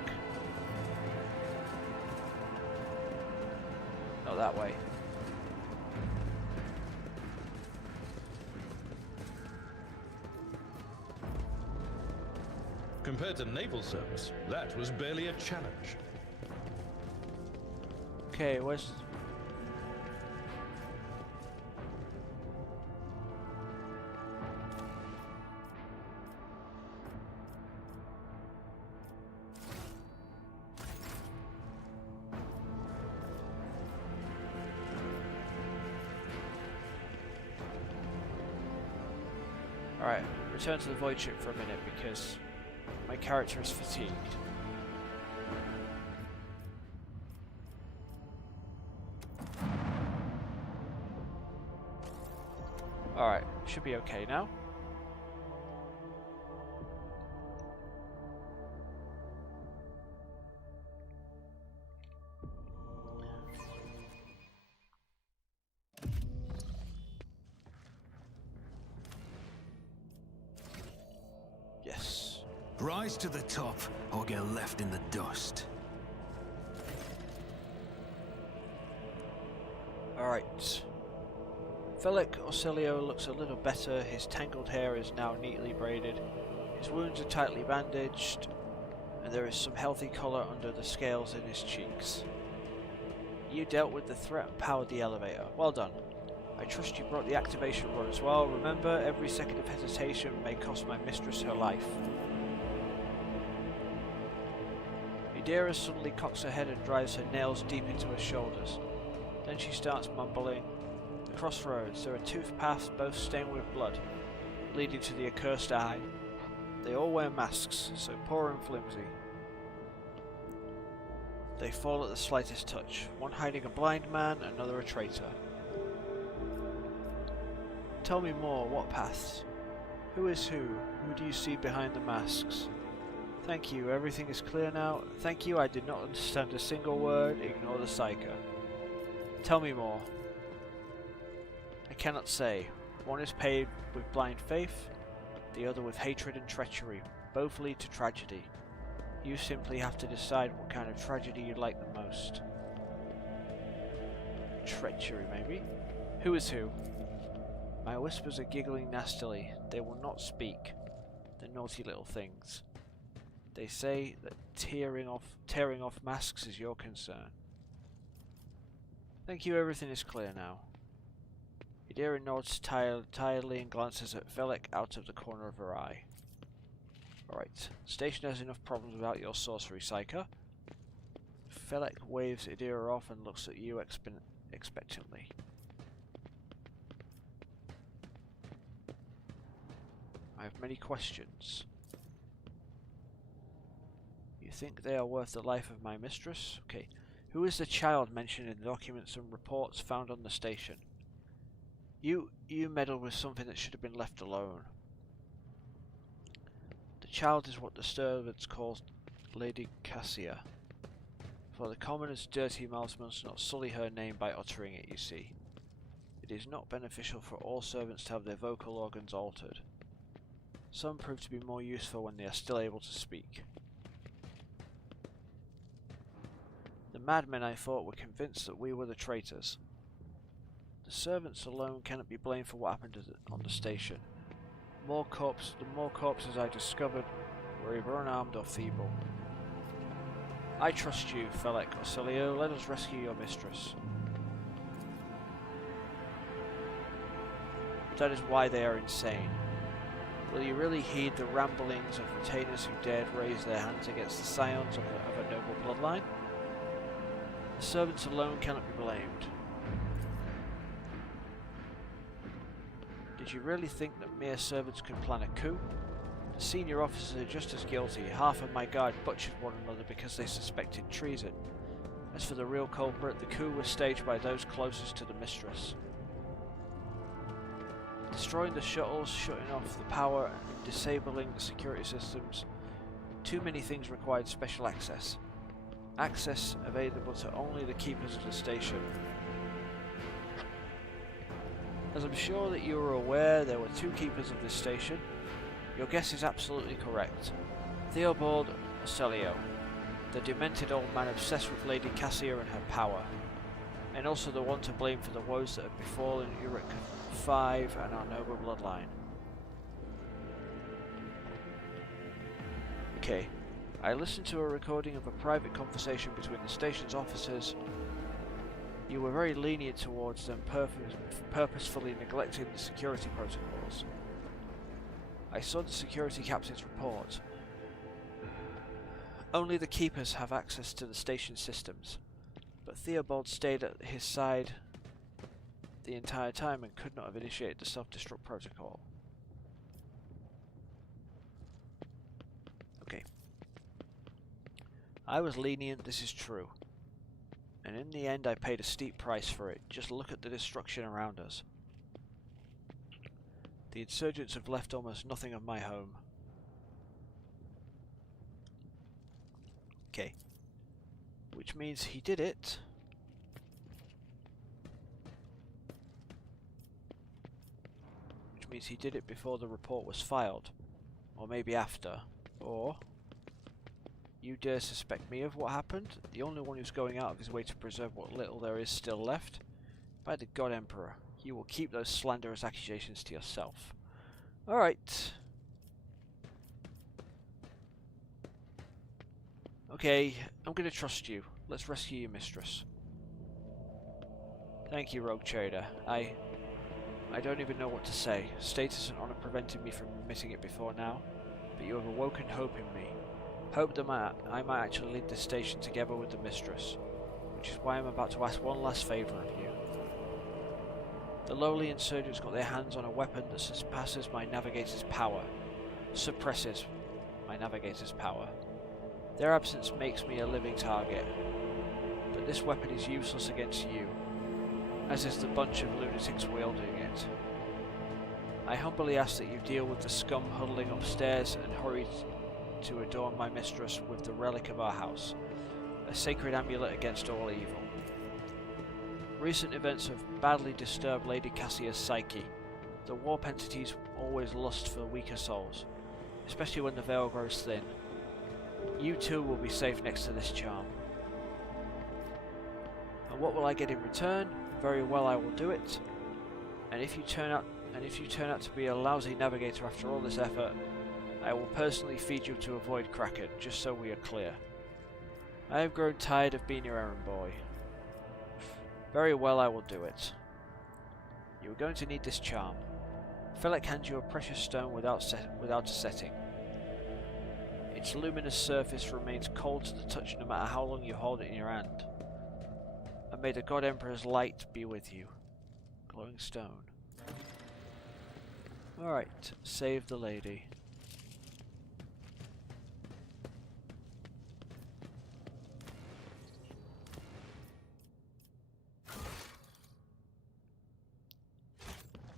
Not that way. Compared to naval service, that was barely a challenge. Okay, where's... Alright, return to the void ship for a minute because my character is fatigued. Alright, should be okay now. Yes. Rise to the top or get left in the dust. Alright. Felic Orsilio looks a little better, his tangled hair is now neatly braided, his wounds are tightly bandaged, and there is some healthy colour under the scales in his cheeks. You dealt with the threat and powered the elevator. Well done. I trust you brought the activation rod as well. Remember, every second of hesitation may cost my mistress her life. Idira suddenly cocks her head and drives her nails deep into her shoulders. Then she starts mumbling. The crossroads, there are two paths both stained with blood, leading to the accursed eye. They all wear masks, so poor and flimsy. They fall at the slightest touch, one hiding a blind man, another a traitor. Tell me more, what paths? Who is who? Who do you see behind the masks? Thank you, everything is clear now. Thank you, I did not understand a single word. Ignore the psycho. Tell me more. I cannot say. One is paid with blind faith, the other with hatred and treachery. Both lead to tragedy. You simply have to decide what kind of tragedy you like the most. Treachery, maybe? Who is who? My whispers are giggling nastily. They will not speak. The naughty little things. They say that tearing off masks is your concern. Thank you, everything is clear now. Idira nods tiredly and glances at Felic out of the corner of her eye. Alright, station has enough problems without your sorcery, Psyker. Felic waves Idira off and looks at you expectantly. I have many questions. You think they are worth the life of my mistress? Okay. Who is the child mentioned in the documents and reports found on the station? You meddled with something that should have been left alone. The child is what the servants call Lady Cassia. For the commoners' dirty mouths must not sully her name by uttering it, you see. It is not beneficial for all servants to have their vocal organs altered. Some prove to be more useful when they are still able to speak. The madmen, I thought, were convinced that we were the traitors. The servants alone cannot be blamed for what happened on the station. The more corpses I discovered were either unarmed or feeble. I trust you, Felic Orsilio. Let us rescue your mistress. That is why they are insane. Will you really heed the ramblings of retainers who dared raise their hands against the scions of a noble bloodline? The servants alone cannot be blamed. Did you really think that mere servants could plan a coup? The senior officers are just as guilty. Half of my guard butchered one another because they suspected treason. As for the real culprit, the coup was staged by those closest to the mistress. Destroying the shuttles, shutting off the power, and disabling the security systems. Too many things required special access. Access available to only the keepers of the station. As I'm sure that you are aware, there were two keepers of this station. Your guess is absolutely correct. Theobald Orsilio, the demented old man obsessed with Lady Cassia and her power, and also the one to blame for the woes that have befallen Uruk 5 and our noble bloodline. Okay. I listened to a recording of a private conversation between the station's officers. You were very lenient towards them, purposefully neglecting the security protocols. I saw the security captain's report. Only the Keepers have access to the station systems, but Theobald stayed at his side the entire time and could not have initiated the self-destruct protocol. Okay. I was lenient, this is true. And in the end I paid a steep price for it. Just look at the destruction around us. The insurgents have left almost nothing of my home. Okay. Which means he did it. Which means he did it before the report was filed. Or maybe after. Or you dare suspect me of what happened? The only one who's going out of his way to preserve what little there is still left? By the God Emperor, you will keep those slanderous accusations to yourself. Alright. Okay, I'm gonna trust you. Let's rescue your mistress. Thank you, Rogue Trader. I don't even know what to say. Status and honor prevented me from admitting it before now, but you have awoken hope in me. Hope that I might actually lead this station together with the mistress, which is why I'm about to ask one last favour of you. The lowly insurgents got their hands on a weapon that surpasses my navigator's power. Suppresses my navigator's power. Their absence makes me a living target, but this weapon is useless against you, as is the bunch of lunatics wielding it. I humbly ask that you deal with the scum huddling upstairs and hurry to adorn my mistress with the relic of our house, a sacred amulet against all evil. Recent events have badly disturbed Lady Cassia's psyche. The warp entities always lust for weaker souls, especially when the veil grows thin. You too will be safe next to this charm. And what will I get in return? Very well, I will do it. And if you turn out to be a lousy navigator after all this effort, I will personally feed you to avoid Kraken, just so we are clear. I have grown tired of being your errand boy. Very well, I will do it. You are going to need this charm. Felek hands you a precious stone without a setting. Its luminous surface remains cold to the touch no matter how long you hold it in your hand. And may the God Emperor's light be with you. Glowing stone. Alright, save the lady.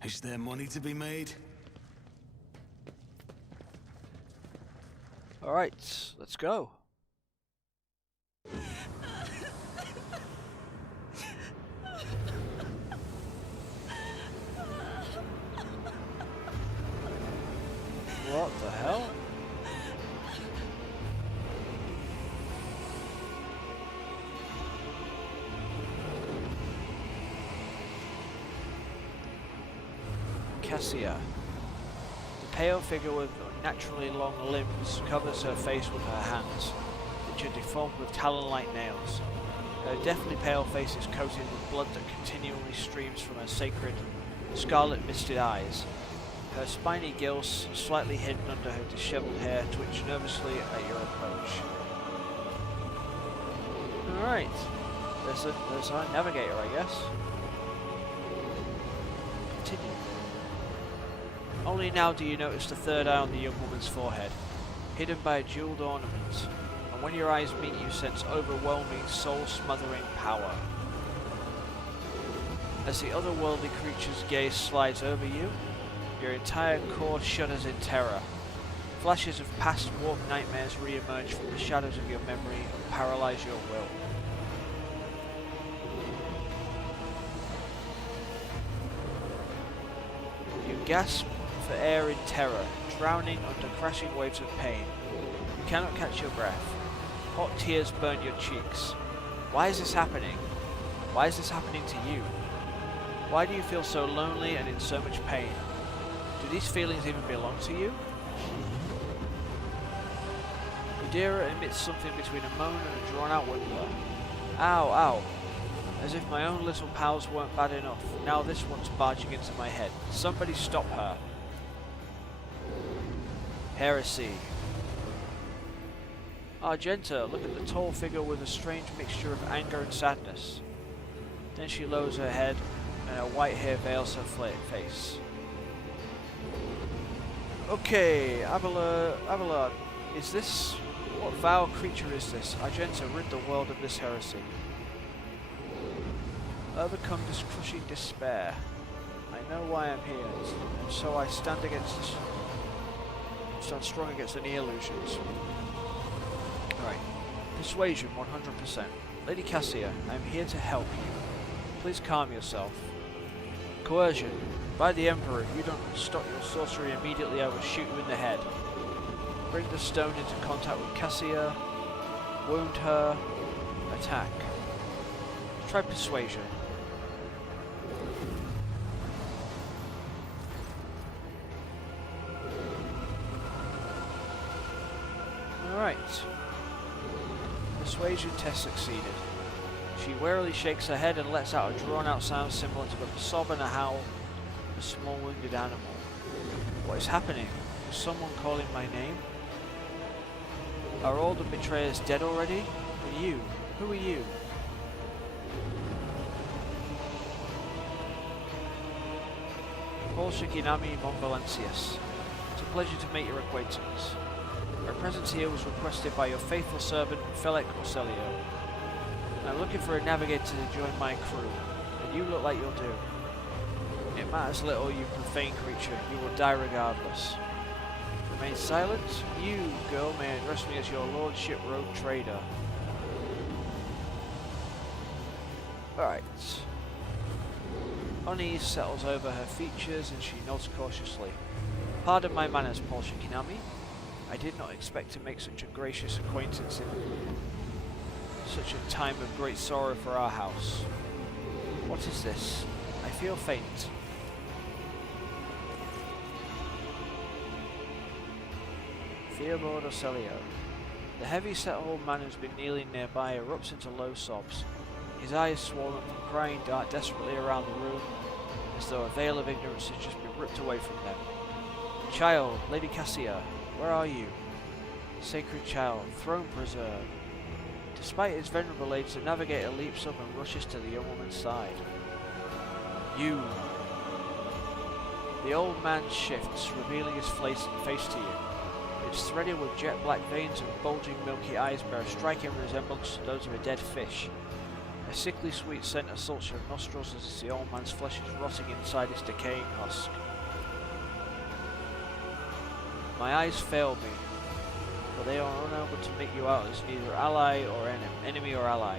Is there money to be made? Alright, let's go. What the hell? Cassia. The pale figure with unnaturally long limbs covers her face with her hands, which are deformed with talon-like nails. Her deathly pale face is coated with blood that continually streams from her sacred, scarlet-misted eyes. Her spiny gills, slightly hidden under her disheveled hair, twitch nervously at your approach. Alright, there's our navigator, I guess. Continue. Only now do you notice the third eye on the young woman's forehead, hidden by a jeweled ornament, and when your eyes meet you sense overwhelming, soul-smothering power. As the otherworldly creature's gaze slides over you, your entire core shudders in terror. Flashes of past warp nightmares re-emerge from the shadows of your memory and paralyze your will. You gasp for air in terror, drowning under crashing waves of pain. You cannot catch your breath. Hot tears burn your cheeks. Why is this happening? Why is this happening to you? Why do you feel so lonely and in so much pain? Do these feelings even belong to you? Adira emits something between a moan and a drawn-out whimper. Ow, ow. As if my own little pals weren't bad enough. Now this one's barging into my head. Somebody stop her. Heresy. Argenta, look at the tall figure with a strange mixture of anger and sadness. Then she lowers her head, and her white hair veils her face. Okay, Abelard, is this... What vile creature is this? Argenta, rid the world of this heresy. Overcome this crushing despair. I know why I'm here, and so I stand strong against any illusions. Right. Persuasion, 100%. Lady Cassia, I am here to help you. Please calm yourself. Coercion. By the Emperor, if you don't stop your sorcery immediately, I will shoot you in the head. Bring the stone into contact with Cassia. Wound her. Attack. Try persuasion. Alright. Persuasion test succeeded. She warily shakes her head and lets out a drawn-out sound similar to the sob and a howl of a small wounded animal. What is happening? Is someone calling my name? Are all the betrayers dead already? And you? Who are you? Paul Shikinami von Valencius. It's a pleasure to make your acquaintance. My presence here was requested by your faithful servant, Felix Orselio. I'm looking for a navigator to join my crew, and you look like you'll do. It matters little, you profane creature. You will die regardless. Remain silent. You, girl, may address me as your lordship rogue trader. Alright. Unease settles over her features and she nods cautiously. Pardon my manners, Paul Shikinami. I did not expect to make such a gracious acquaintance in such a time of great sorrow for our house. What is this? I feel faint. Theobald Orselio. The heavy-set old man who's been kneeling nearby erupts into low sobs. His eyes swollen from crying dart desperately around the room, as though a veil of ignorance has just been ripped away from them. Child, Lady Cassia, where are you? Sacred child, throne preserved. Despite his venerable age, the navigator leaps up and rushes to the young woman's side. You. The old man shifts, revealing his face to you. It's threaded with jet black veins and bulging milky eyes bear a striking resemblance to those of a dead fish. A sickly sweet scent assaults your nostrils as the old man's flesh is rotting inside his decaying husk. My eyes fail me, but they are unable to make you out as neither ally or enemy or ally.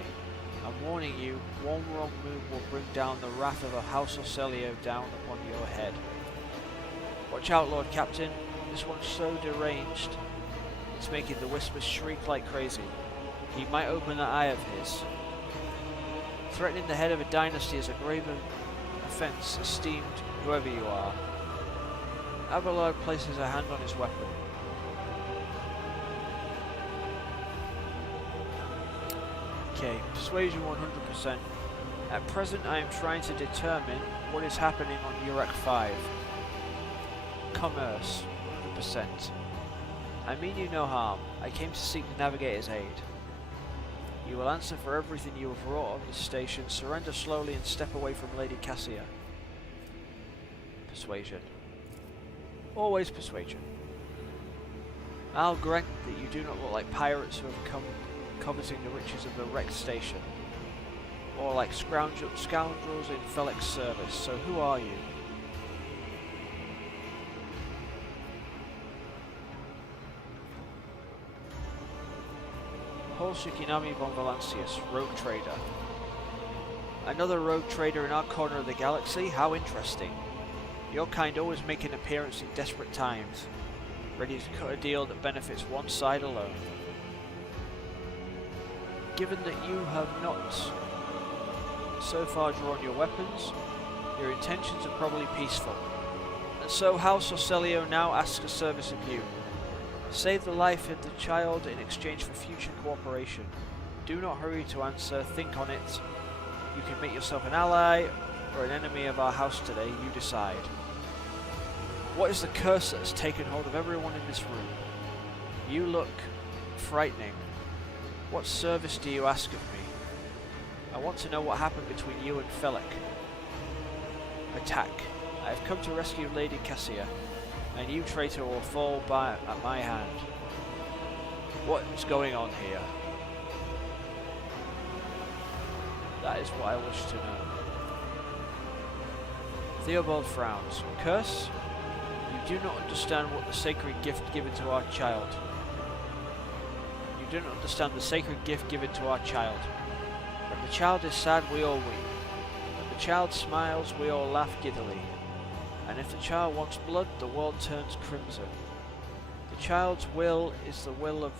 I'm warning you, one wrong move will bring down the wrath of a House Orselio down upon your head. Watch out, Lord Captain. This one's so deranged. It's making the Whispers shriek like crazy. He might open that eye of his. Threatening the head of a dynasty is a grave offense, esteemed whoever you are. Abelard places a hand on his weapon. Okay, persuasion 100%. At present I am trying to determine what is happening on Urek 5. Commerce, 100%. I mean you no harm. I came to seek the navigator's aid. You will answer for everything you have wrought on this station. Surrender slowly and step away from Lady Cassia. Persuasion. Always persuasion. I'll grant that you do not look like pirates who have come coveting the riches of the wrecked station, or like scoundrels in Felix's service, so who are you? Paul Shikinami von Valancius, rogue trader. Another rogue trader in our corner of the galaxy? How interesting. Your kind always make an appearance in desperate times, ready to cut a deal that benefits one side alone. Given that you have not so far drawn your weapons, your intentions are probably peaceful. And so House Orselio now asks a service of you. Save the life of the child in exchange for future cooperation. Do not hurry to answer, think on it. You can make yourself an ally or an enemy of our house today, you decide. What is the curse that has taken hold of everyone in this room? You look frightening. What service do you ask of me? I want to know what happened between you and Felek. Attack. I have come to rescue Lady Cassia, and you, traitor, will fall at my hand. What is going on here? That is what I wish to know. Theobald frowns. Curse? You do not understand what the sacred gift given to our child. You do not understand the sacred gift given to our child. When the child is sad, we all weep. When the child smiles, we all laugh giddily. And if the child wants blood, the world turns crimson. The child's will is the will of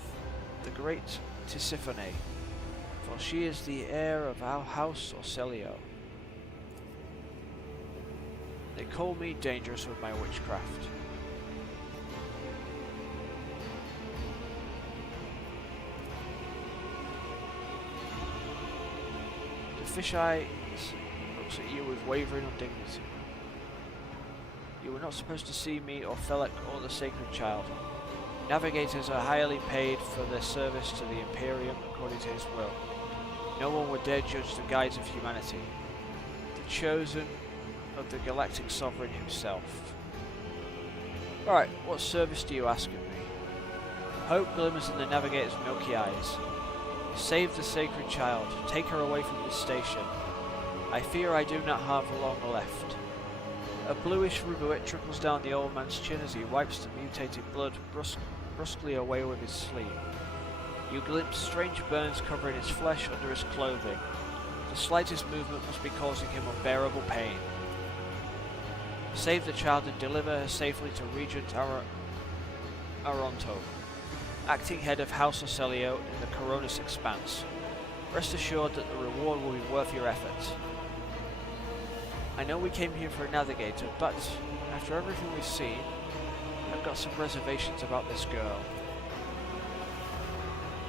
the great Tisiphone, for she is the heir of our house Orselio. They call me dangerous with my witchcraft. The fisheye looks at you with wavering indignity. You were not supposed to see me or Felek or the sacred child. Navigators are highly paid for their service to the Imperium according to his will. No one would dare judge the guides of humanity. The chosen of the galactic sovereign himself. Alright, what service do you ask of me? Hope glimmers in the navigator's milky eyes. Save the sacred child. Take her away from this station. I fear I do not have long left. A bluish rubuet trickles down the old man's chin as he wipes the mutated blood brusquely away with his sleeve. You glimpse strange burns covering his flesh under his clothing. The slightest movement must be causing him unbearable pain. Save the child and deliver her safely to Regent Aronto, acting head of House Orselio in the Coronis Expanse. Rest assured that the reward will be worth your efforts. I know we came here for a navigator, but after everything we've seen, I've got some reservations about this girl.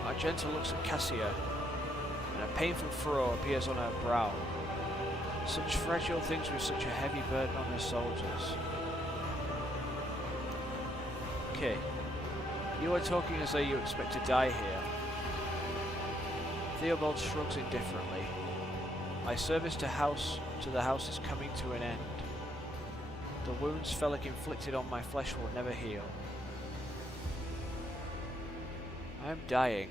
Argenta looks at Cassia, and a painful furrow appears on her brow. Such fragile things with such a heavy burden on her soldiers. Okay. You are talking as though you expect to die here. Theobald shrugs indifferently. My service to the house is coming to an end. The wounds Felek inflicted on my flesh will never heal. I am dying.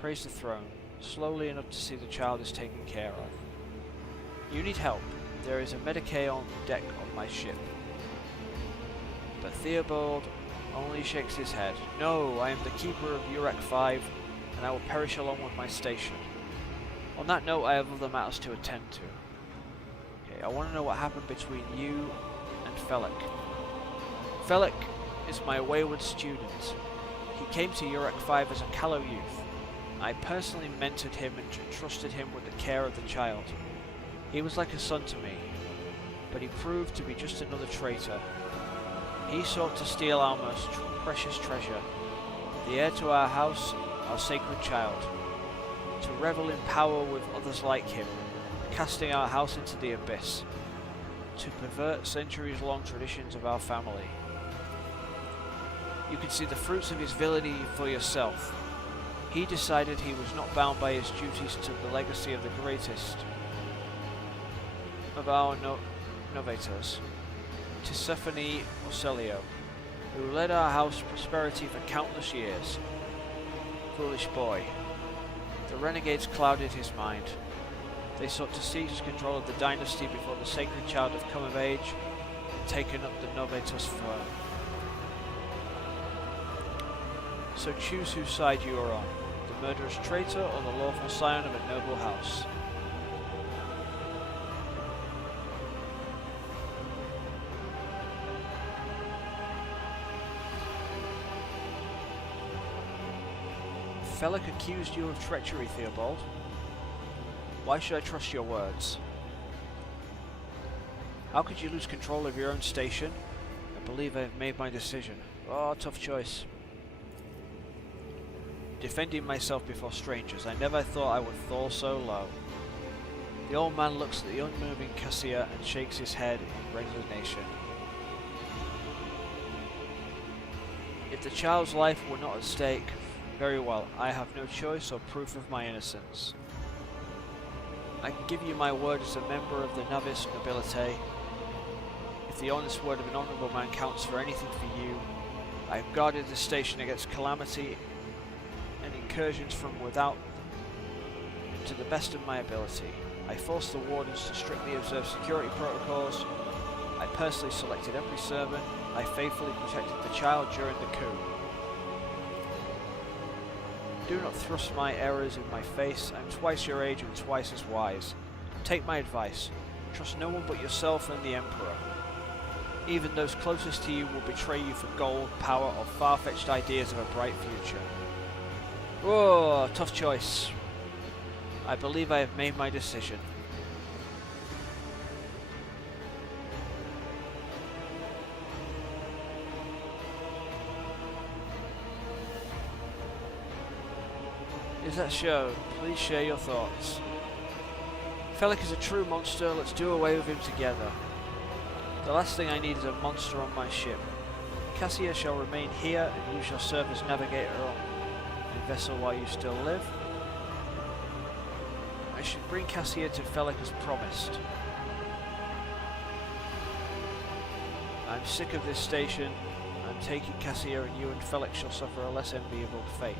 Praise the throne. Slowly enough to see the child is taken care of. You need help. There is a Medicae on deck on my ship. But Theobald only shakes his head. No, I am the keeper of Urek 5, and I will perish along with my station. On that note, I have other matters to attend to. Okay, I want to know what happened between you and Felek. Felek is my wayward student. He came to Urek 5 as a callow youth. I personally mentored him and entrusted him with the care of the child. He was like a son to me, but he proved to be just another traitor. He sought to steal our most precious treasure, the heir to our house, our sacred child, to revel in power with others like him, casting our house into the abyss, to pervert centuries-long traditions of our family. You can see the fruits of his villainy for yourself. He decided he was not bound by his duties to the legacy of the greatest of our novators, Tisiphone Orselio, who led our house prosperity for countless years. Foolish boy. The renegades clouded his mind. They sought to seize control of the dynasty before the sacred child had come of age and taken up the novators firm. So choose whose side you are on, the murderous traitor or the lawful scion of a noble house. Felek accused you of treachery, Theobald. Why should I trust your words? How could you lose control of your own station? I believe I have made my decision. Oh, tough choice. defending myself before strangers. I never thought I would fall so low. The old man looks at the unmoving Cassia and shakes his head in resignation. If the child's life were not at stake, very well, I have no choice or proof of my innocence. I can give you my word as a member of the Navis nobility. If the honest word of an honourable man counts for anything for you, I have guarded the station against calamity and incursions from without to the best of my ability. I forced the wardens to strictly observe security protocols. I personally selected every servant. I faithfully protected the child during the coup. Do not thrust my errors in my face. I am twice your age and twice as wise. Take my advice. Trust no one but yourself and the Emperor. Even those closest to you will betray you for gold, power, or far-fetched ideas of a bright future. Oh, tough choice. I believe I have made my decision. Is that so? Please share your thoughts. Felix is a true monster. Let's do away with him together. The last thing I need is a monster on my ship. Cassia shall remain here, and you shall serve as navigator on the vessel while you still live. I should bring Cassia to Felix as promised. I'm sick of this station. I'm taking Cassia, and you and Felix shall suffer a less enviable fate.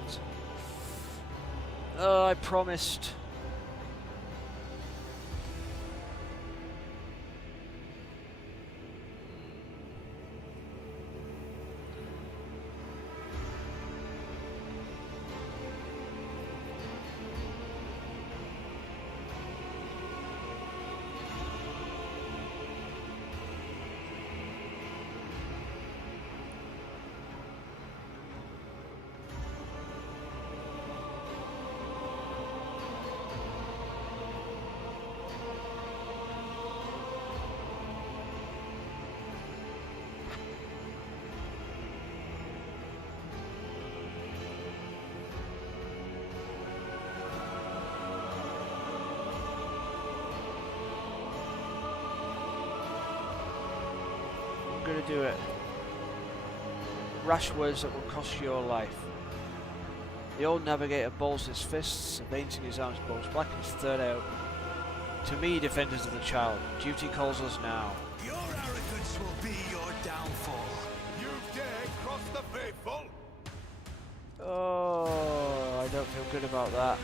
I promised. I'm gonna do it. Rash words that will cost your life. The old navigator balls his fists, the veins in his arms bulge black and his third eye open. To me, defenders of the child, duty calls us now. Your arrogance will be your downfall. You dare cross the faithful? Oh, I don't feel good about that.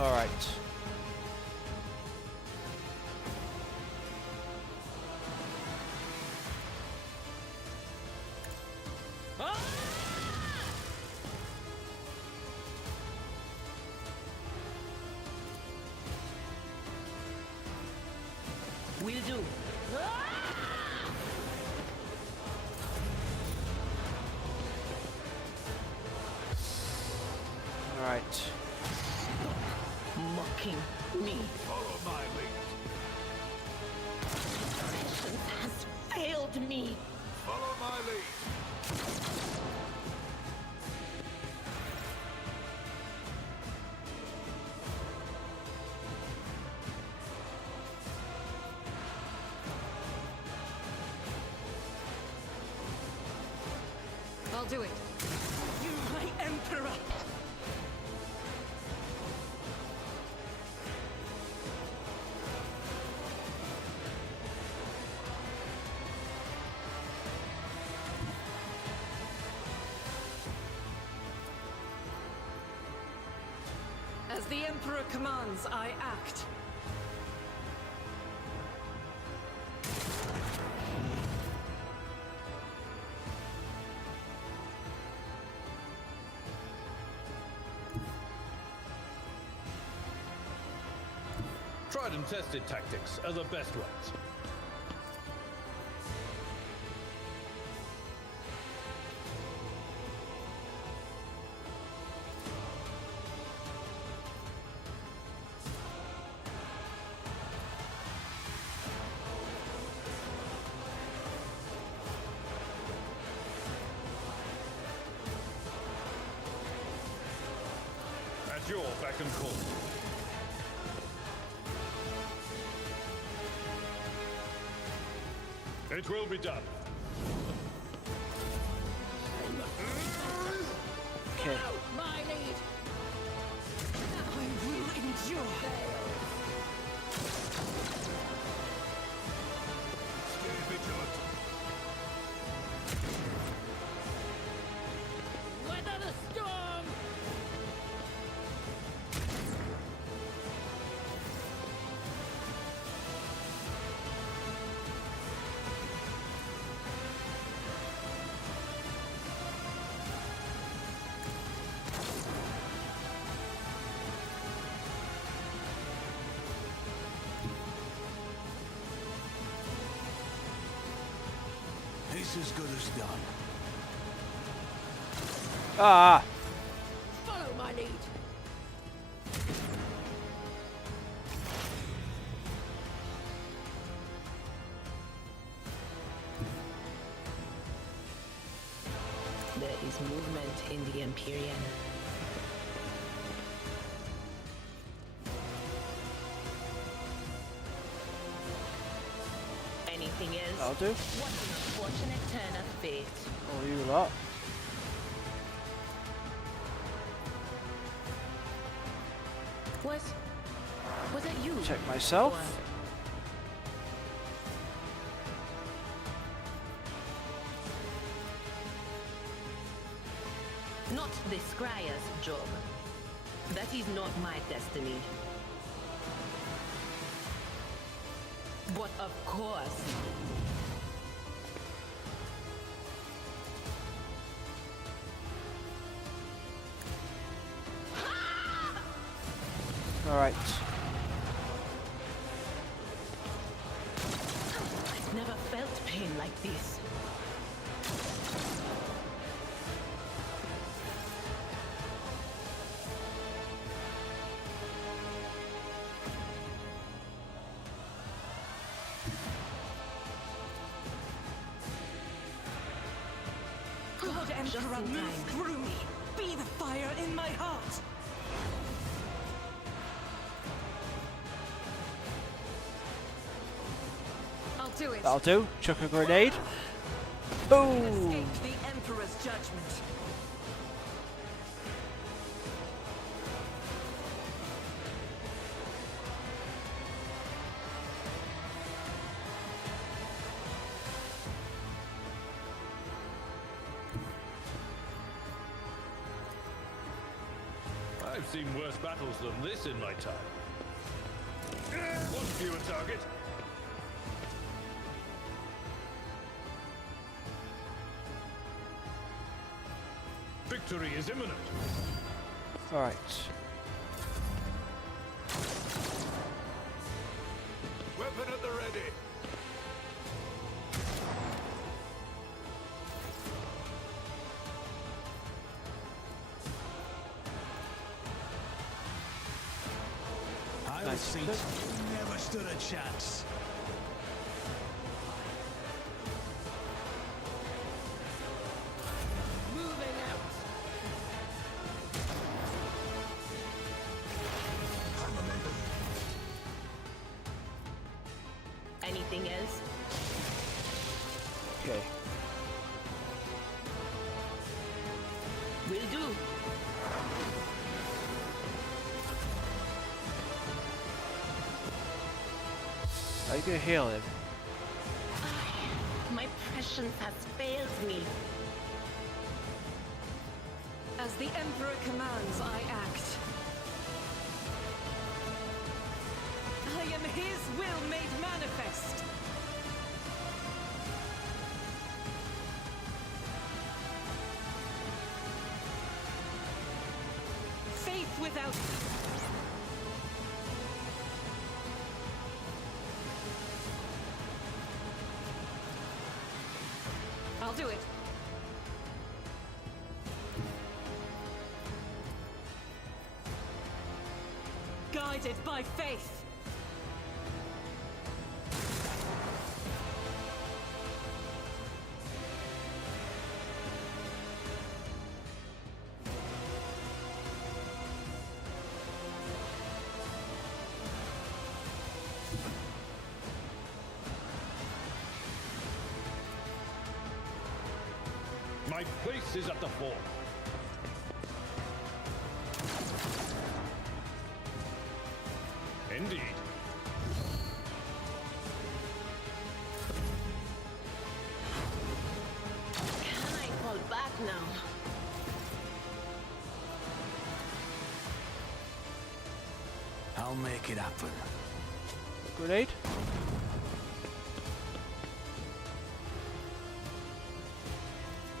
All right. Will do. All right. Mocking me. Follow my lead. Patience has failed me. Follow my lead. I'll do it. You, my emperor. As the Emperor commands, I act. Tried and tested tactics are the best ones. At your beck and call. It will be done. Okay. My lead. I will endure. Stay vigilant. Weather the storm. This as good as done. Ah! Follow my lead. There is movement in the Empyrean. Anything else? That'll do. What an unfortunate turn of fate. Oh, you lot. Was that you? Check myself. Not the Scryer's job. That is not my destiny. But of course. Alright. I've never felt pain like this. God, Emperor, move through me. Be the fire in my heart. I'll do it. That'll do. Chuck a grenade. Boom! Escape the Emperor's judgment. I've seen worse battles than this in my time. One fewer target. Victory is imminent. Alright. Weapon at the ready. I Nice. think you never stood a chance. Moving out. Anything else? Okay. Will do. Are you gonna heal him? My prescience has failed me. As the Emperor commands, I act. his will made manifest. Faith without... I'll do it. Guided by faith. My place is at the fort. Indeed. Can I fall back now? I'll make it happen. Grenade.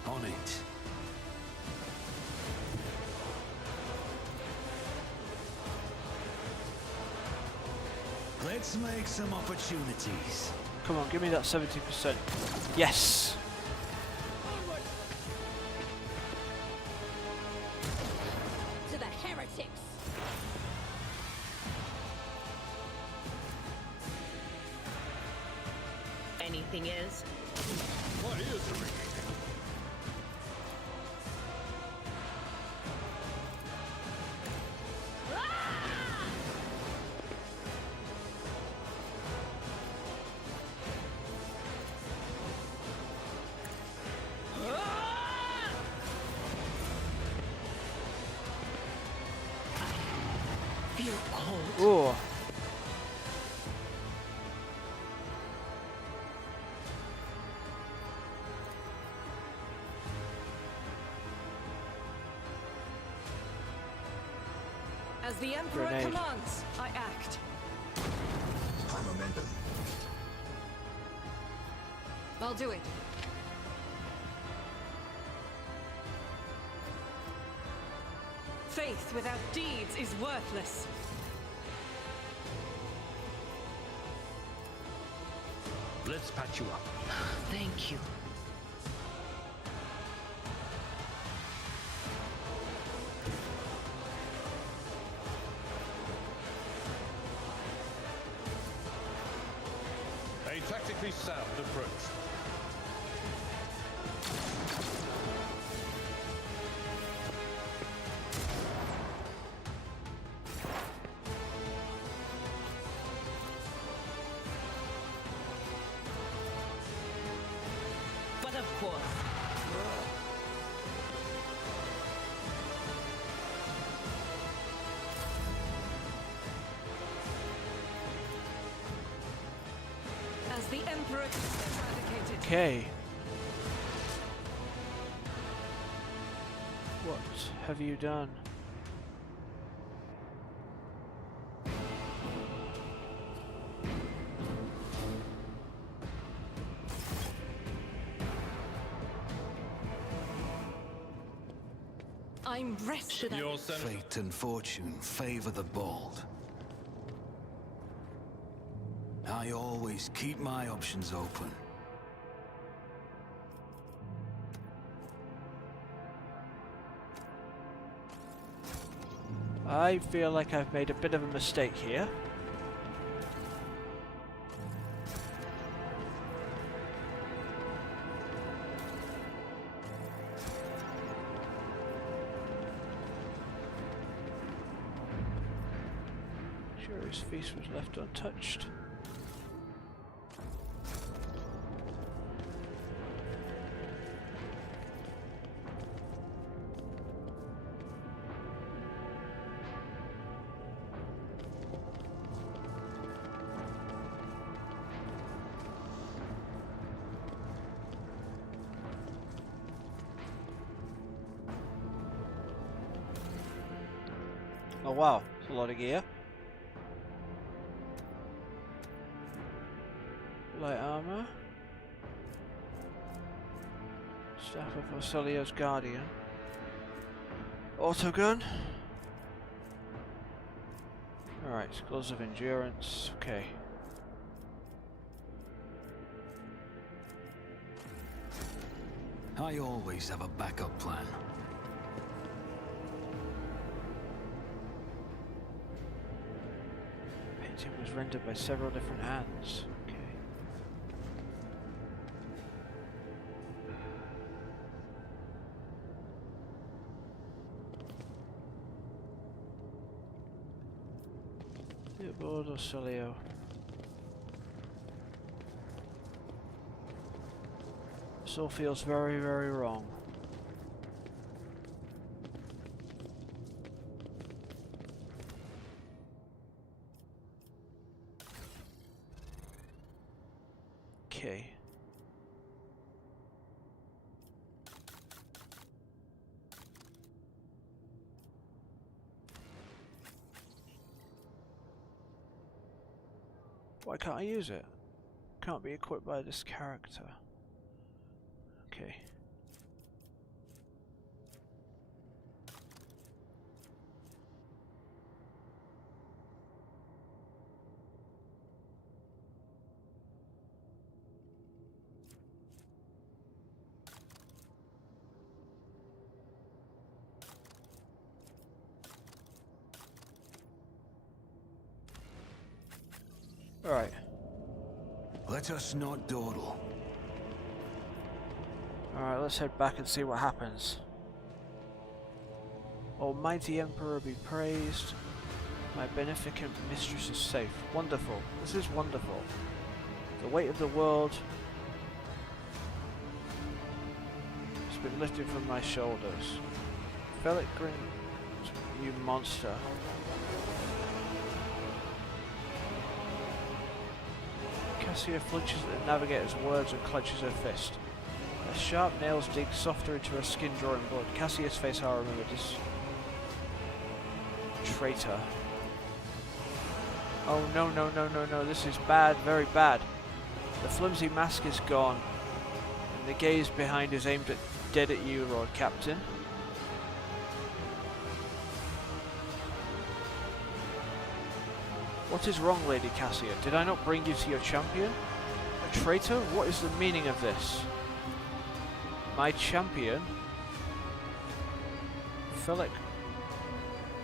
On it. Let's make some opportunities. Come on, give me that 70%. Yes! To the heretics! Anything is? My ears are ringing. Feel cold. Oh, As the Emperor Grenade. commands, I act. Momentum. I'll do it. Faith without deeds is worthless. Let's patch you up. Thank you. A tactically sound approach. But of course. As the Emperor eradicated. okay. What have you done? I'm rested. Your senator. Fate and fortune favor the bold. I always keep my options open. I feel like I've made a bit of a mistake here. Sure, his feast was left untouched. Oh wow, it's a lot of gear. Light armor. Staff of Ocelio's Guardian. Autogun. Alright, Gloves of Endurance. Okay. I always have a backup plan. Painting was rendered by several different hands. Okay. Board or Celio? This all feels very, very wrong. Okay. Why can't I use it? Can't be equipped by this character. Okay. Alright. Let us not dawdle. Alright, let's head back and see what happens. Almighty Emperor be praised. My beneficent mistress is safe. Wonderful. This is wonderful. The weight of the world has been lifted from my shoulders. Felic Grin, you monster. Cassia flinches at the navigator's words and clenches her fist. Her sharp nails dig softer into her skin, drawing blood. Cassia's face, I remember, this traitor. Oh no, no, no, no, no, this is bad, very bad. The flimsy mask is gone, and the gaze behind is aimed dead at you, Lord Captain. What is wrong, Lady Cassia? Did I not bring you to your champion? A traitor? What is the meaning of this? My champion? Felic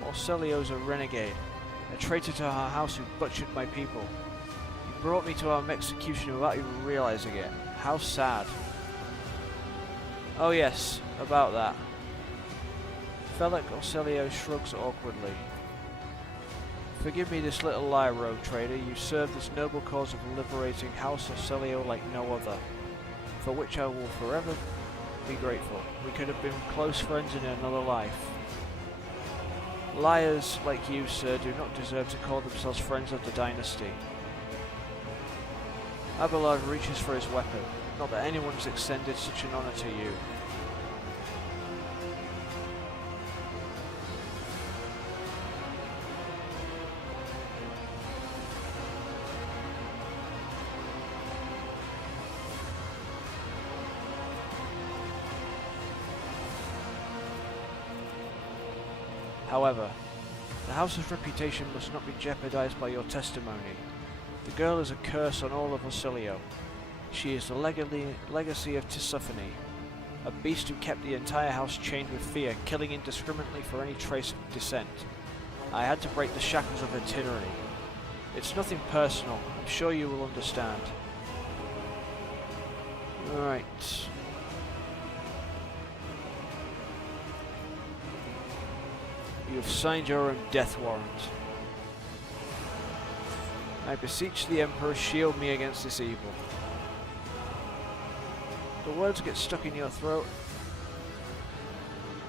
Orcelio's a renegade, a traitor to our house who butchered my people. He brought me to our execution without even realizing it. How sad. Oh yes, about that. Felic Orcelio shrugs awkwardly. Forgive me this little lie, rogue trader. You serve this noble cause of liberating House Orcelio like no other, for which I will forever be grateful. We could have been close friends in another life. Liars like you, sir, do not deserve to call themselves friends of the dynasty. Abelard reaches for his weapon. Not that anyone has extended such an honor to you. However, the house's reputation must not be jeopardized by your testimony. The girl is a curse on all of Orcelio. She is the legacy of Tisiphone, a beast who kept the entire house chained with fear, killing indiscriminately for any trace of dissent. I had to break the shackles of her tyranny. It's nothing personal, I'm sure you will understand. Right. You have signed your own death warrant. I beseech the Emperor, shield me against this evil. The words get stuck in your throat,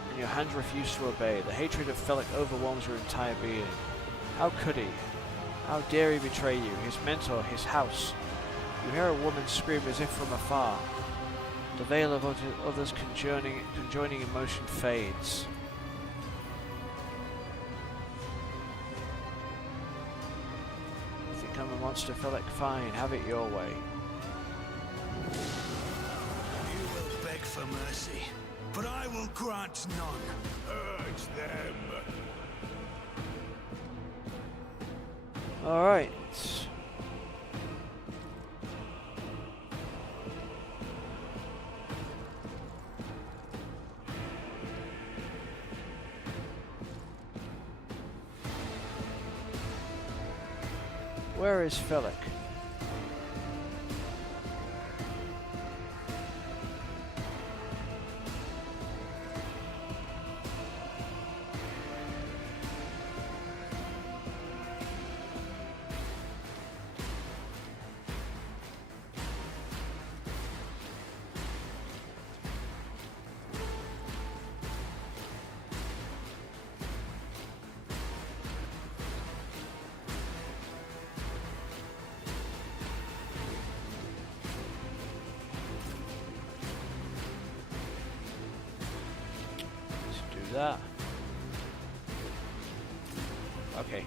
and your hands refuse to obey. The hatred of Felic overwhelms your entire being. How could he? How dare he betray you, his mentor, his house? You hear a woman scream as if from afar. The veil of others conjoining emotion fades. I'm a monster, Felic, fine, have it your way. mercy, but I will grant none. Urge them. Alright. Where is Philic? That. Okay.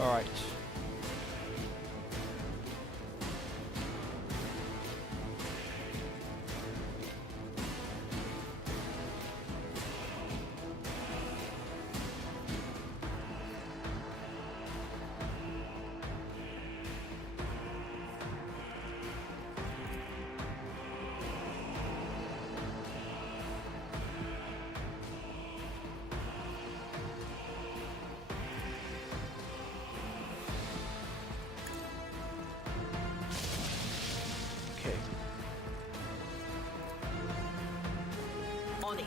All right. Okay. On it.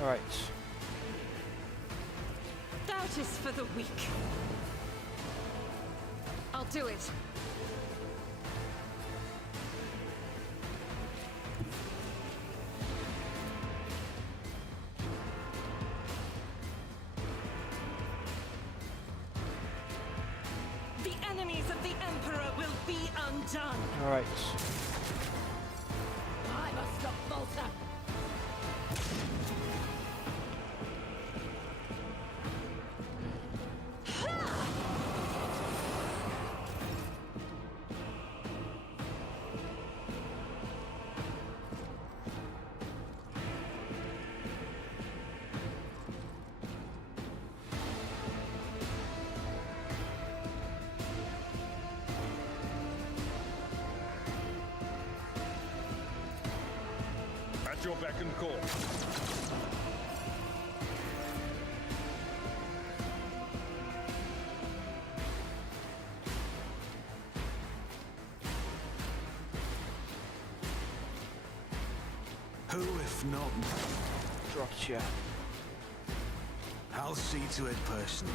All right. Doubt is for the weak. I'll do it. The enemies of the Emperor will be undone. All right. I must stop Volta. At your beck and call. Who, if not, Dropped you. I'll see to it personally.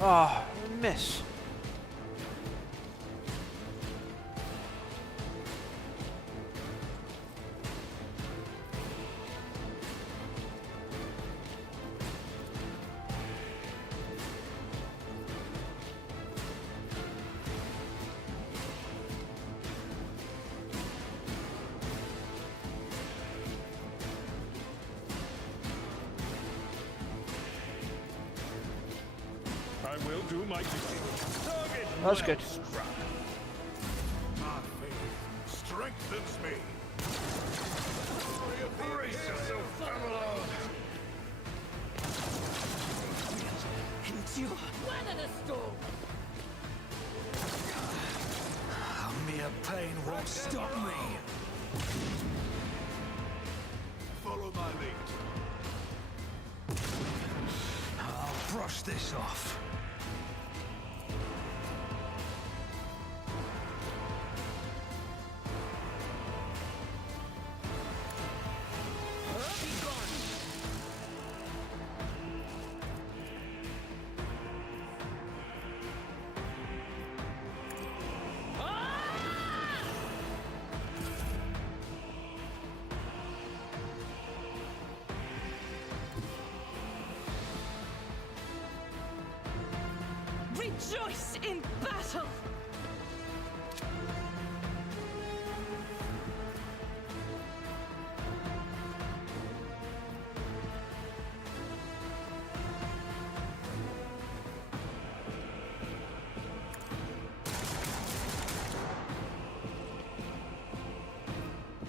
Oh, miss. I will do my duty. Target That was good. struck. My faith strengthens me. Brace yourself, Avalon. Endure. Weather the storm. Mere pain won't stop me. my lead. I'll brush this off. Rejoice in battle!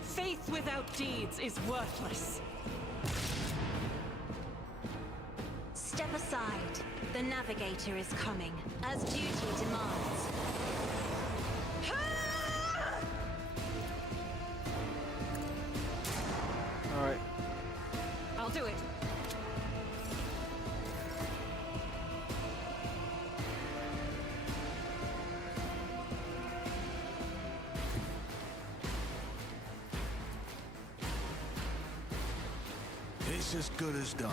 Faith without deeds is worthless. Step aside. The navigator is coming, as duty demands. Alright. I'll do it. It's as good as done.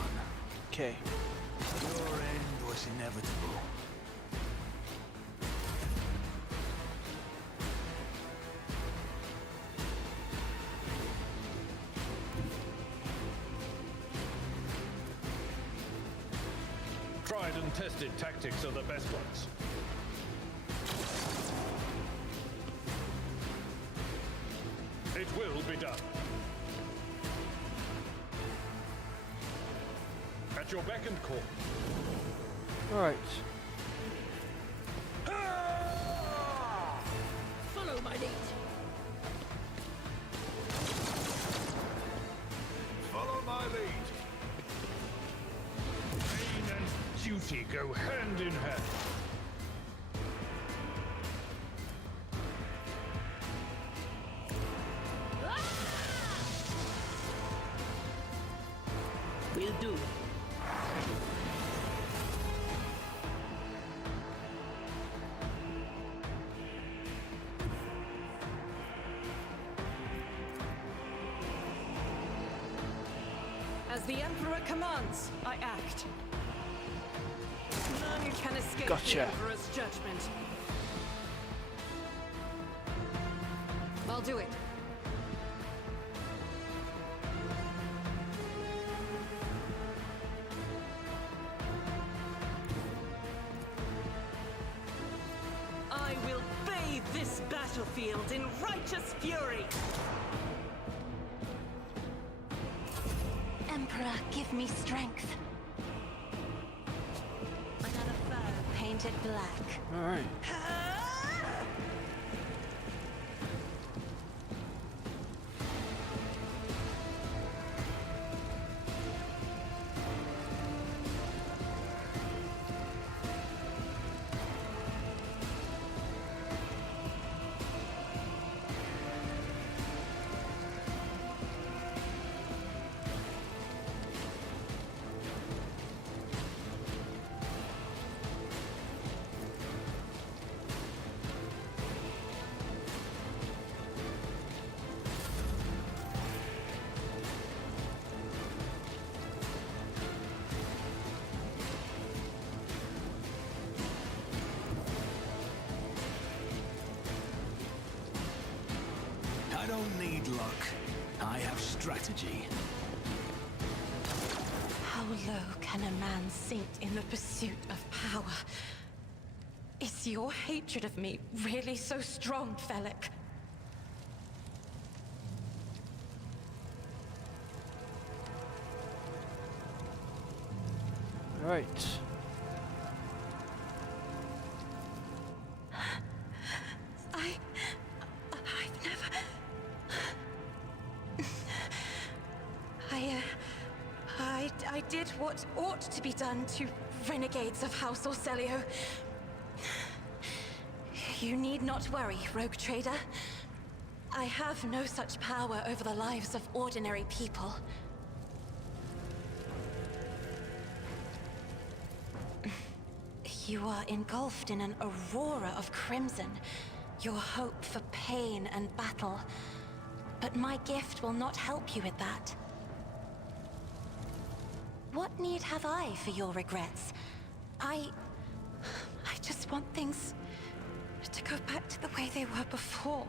Okay. Your end was inevitable. Tried and tested tactics are the best ones. It will be done. At your beck and call. Alright. Follow my lead. Follow my lead. Pain and duty go hand in hand. Will do. As the Emperor commands, I act. None can escape Gotcha. the Emperor's judgment. I'll do it. I will bathe this battlefield in righteous fury. Emperor, give me strength. Another foe painted black. Alright. I don't need luck. I have strategy. How low can a man sink in the pursuit of power? Is your hatred of me really so strong, Felix? Right. I've never... I did what ought to be done to renegades of House Orselio. You need not worry, rogue trader. I have no such power over the lives of ordinary people. You are engulfed in an aurora of crimson, your hope for pain and battle. But my gift will not help you with that. What need have I for your regrets? I just want things to go back to the way they were before.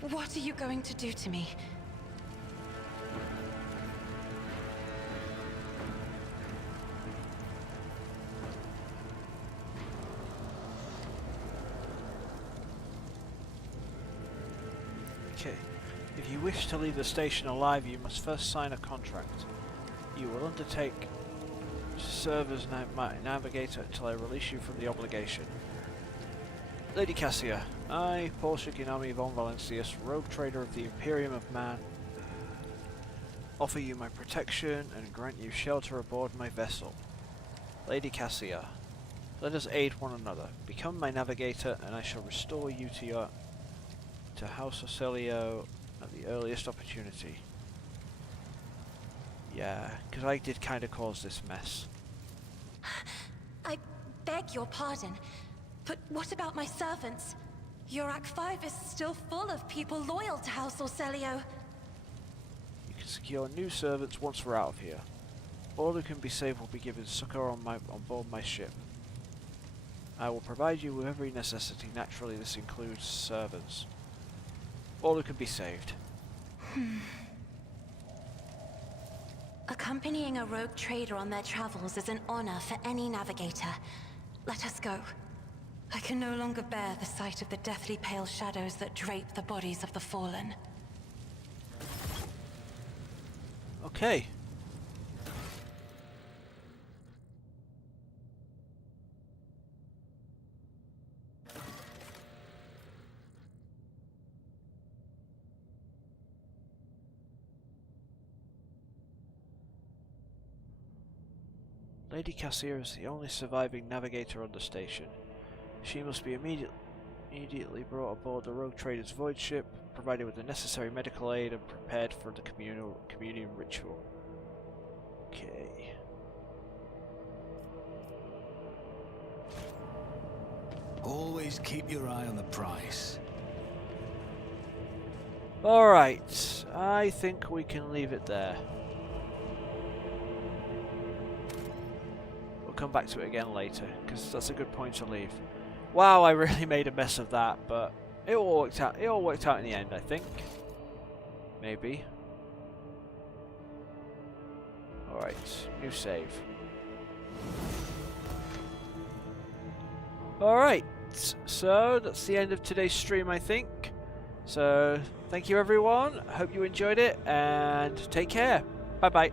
What are you going to do to me? Okay. If you wish to leave the station alive, you must first sign a contract. You will undertake to serve as my navigator until I release you from the obligation. Lady Cassia, I, Portia Ginami von Valencius, rogue trader of the Imperium of Man, offer you my protection and grant you shelter aboard my vessel. Lady Cassia, let us aid one another. Become my navigator and I shall restore you to House Ocelio at the earliest opportunity. Yeah, because I did kind of cause this mess. I beg your pardon, but what about my servants? Yurak 5 is still full of people loyal to House Ocelio. You can secure new servants once we're out of here. All who can be saved will be given succor on board my ship. I will provide you with every necessity. Naturally, this includes servants. All who can be saved. Accompanying a rogue trader on their travels is an honor for any navigator. Let us go. I can no longer bear the sight of the deathly pale shadows that drape the bodies of the fallen. Okay. Lady Cassia is the only surviving navigator on the station. She must be immediately brought aboard the rogue trader's void ship, provided with the necessary medical aid, and prepared for the communion ritual. Okay. Always keep your eye on the prize. Alright, I think we can leave it there. We'll come back to it again later, because that's a good point to leave. Wow, I really made a mess of that, but it all worked out. It all worked out in the end, I think. Maybe. Alright, new save. Alright, so that's the end of today's stream, I think. So, thank you everyone. I hope you enjoyed it, and take care. Bye bye.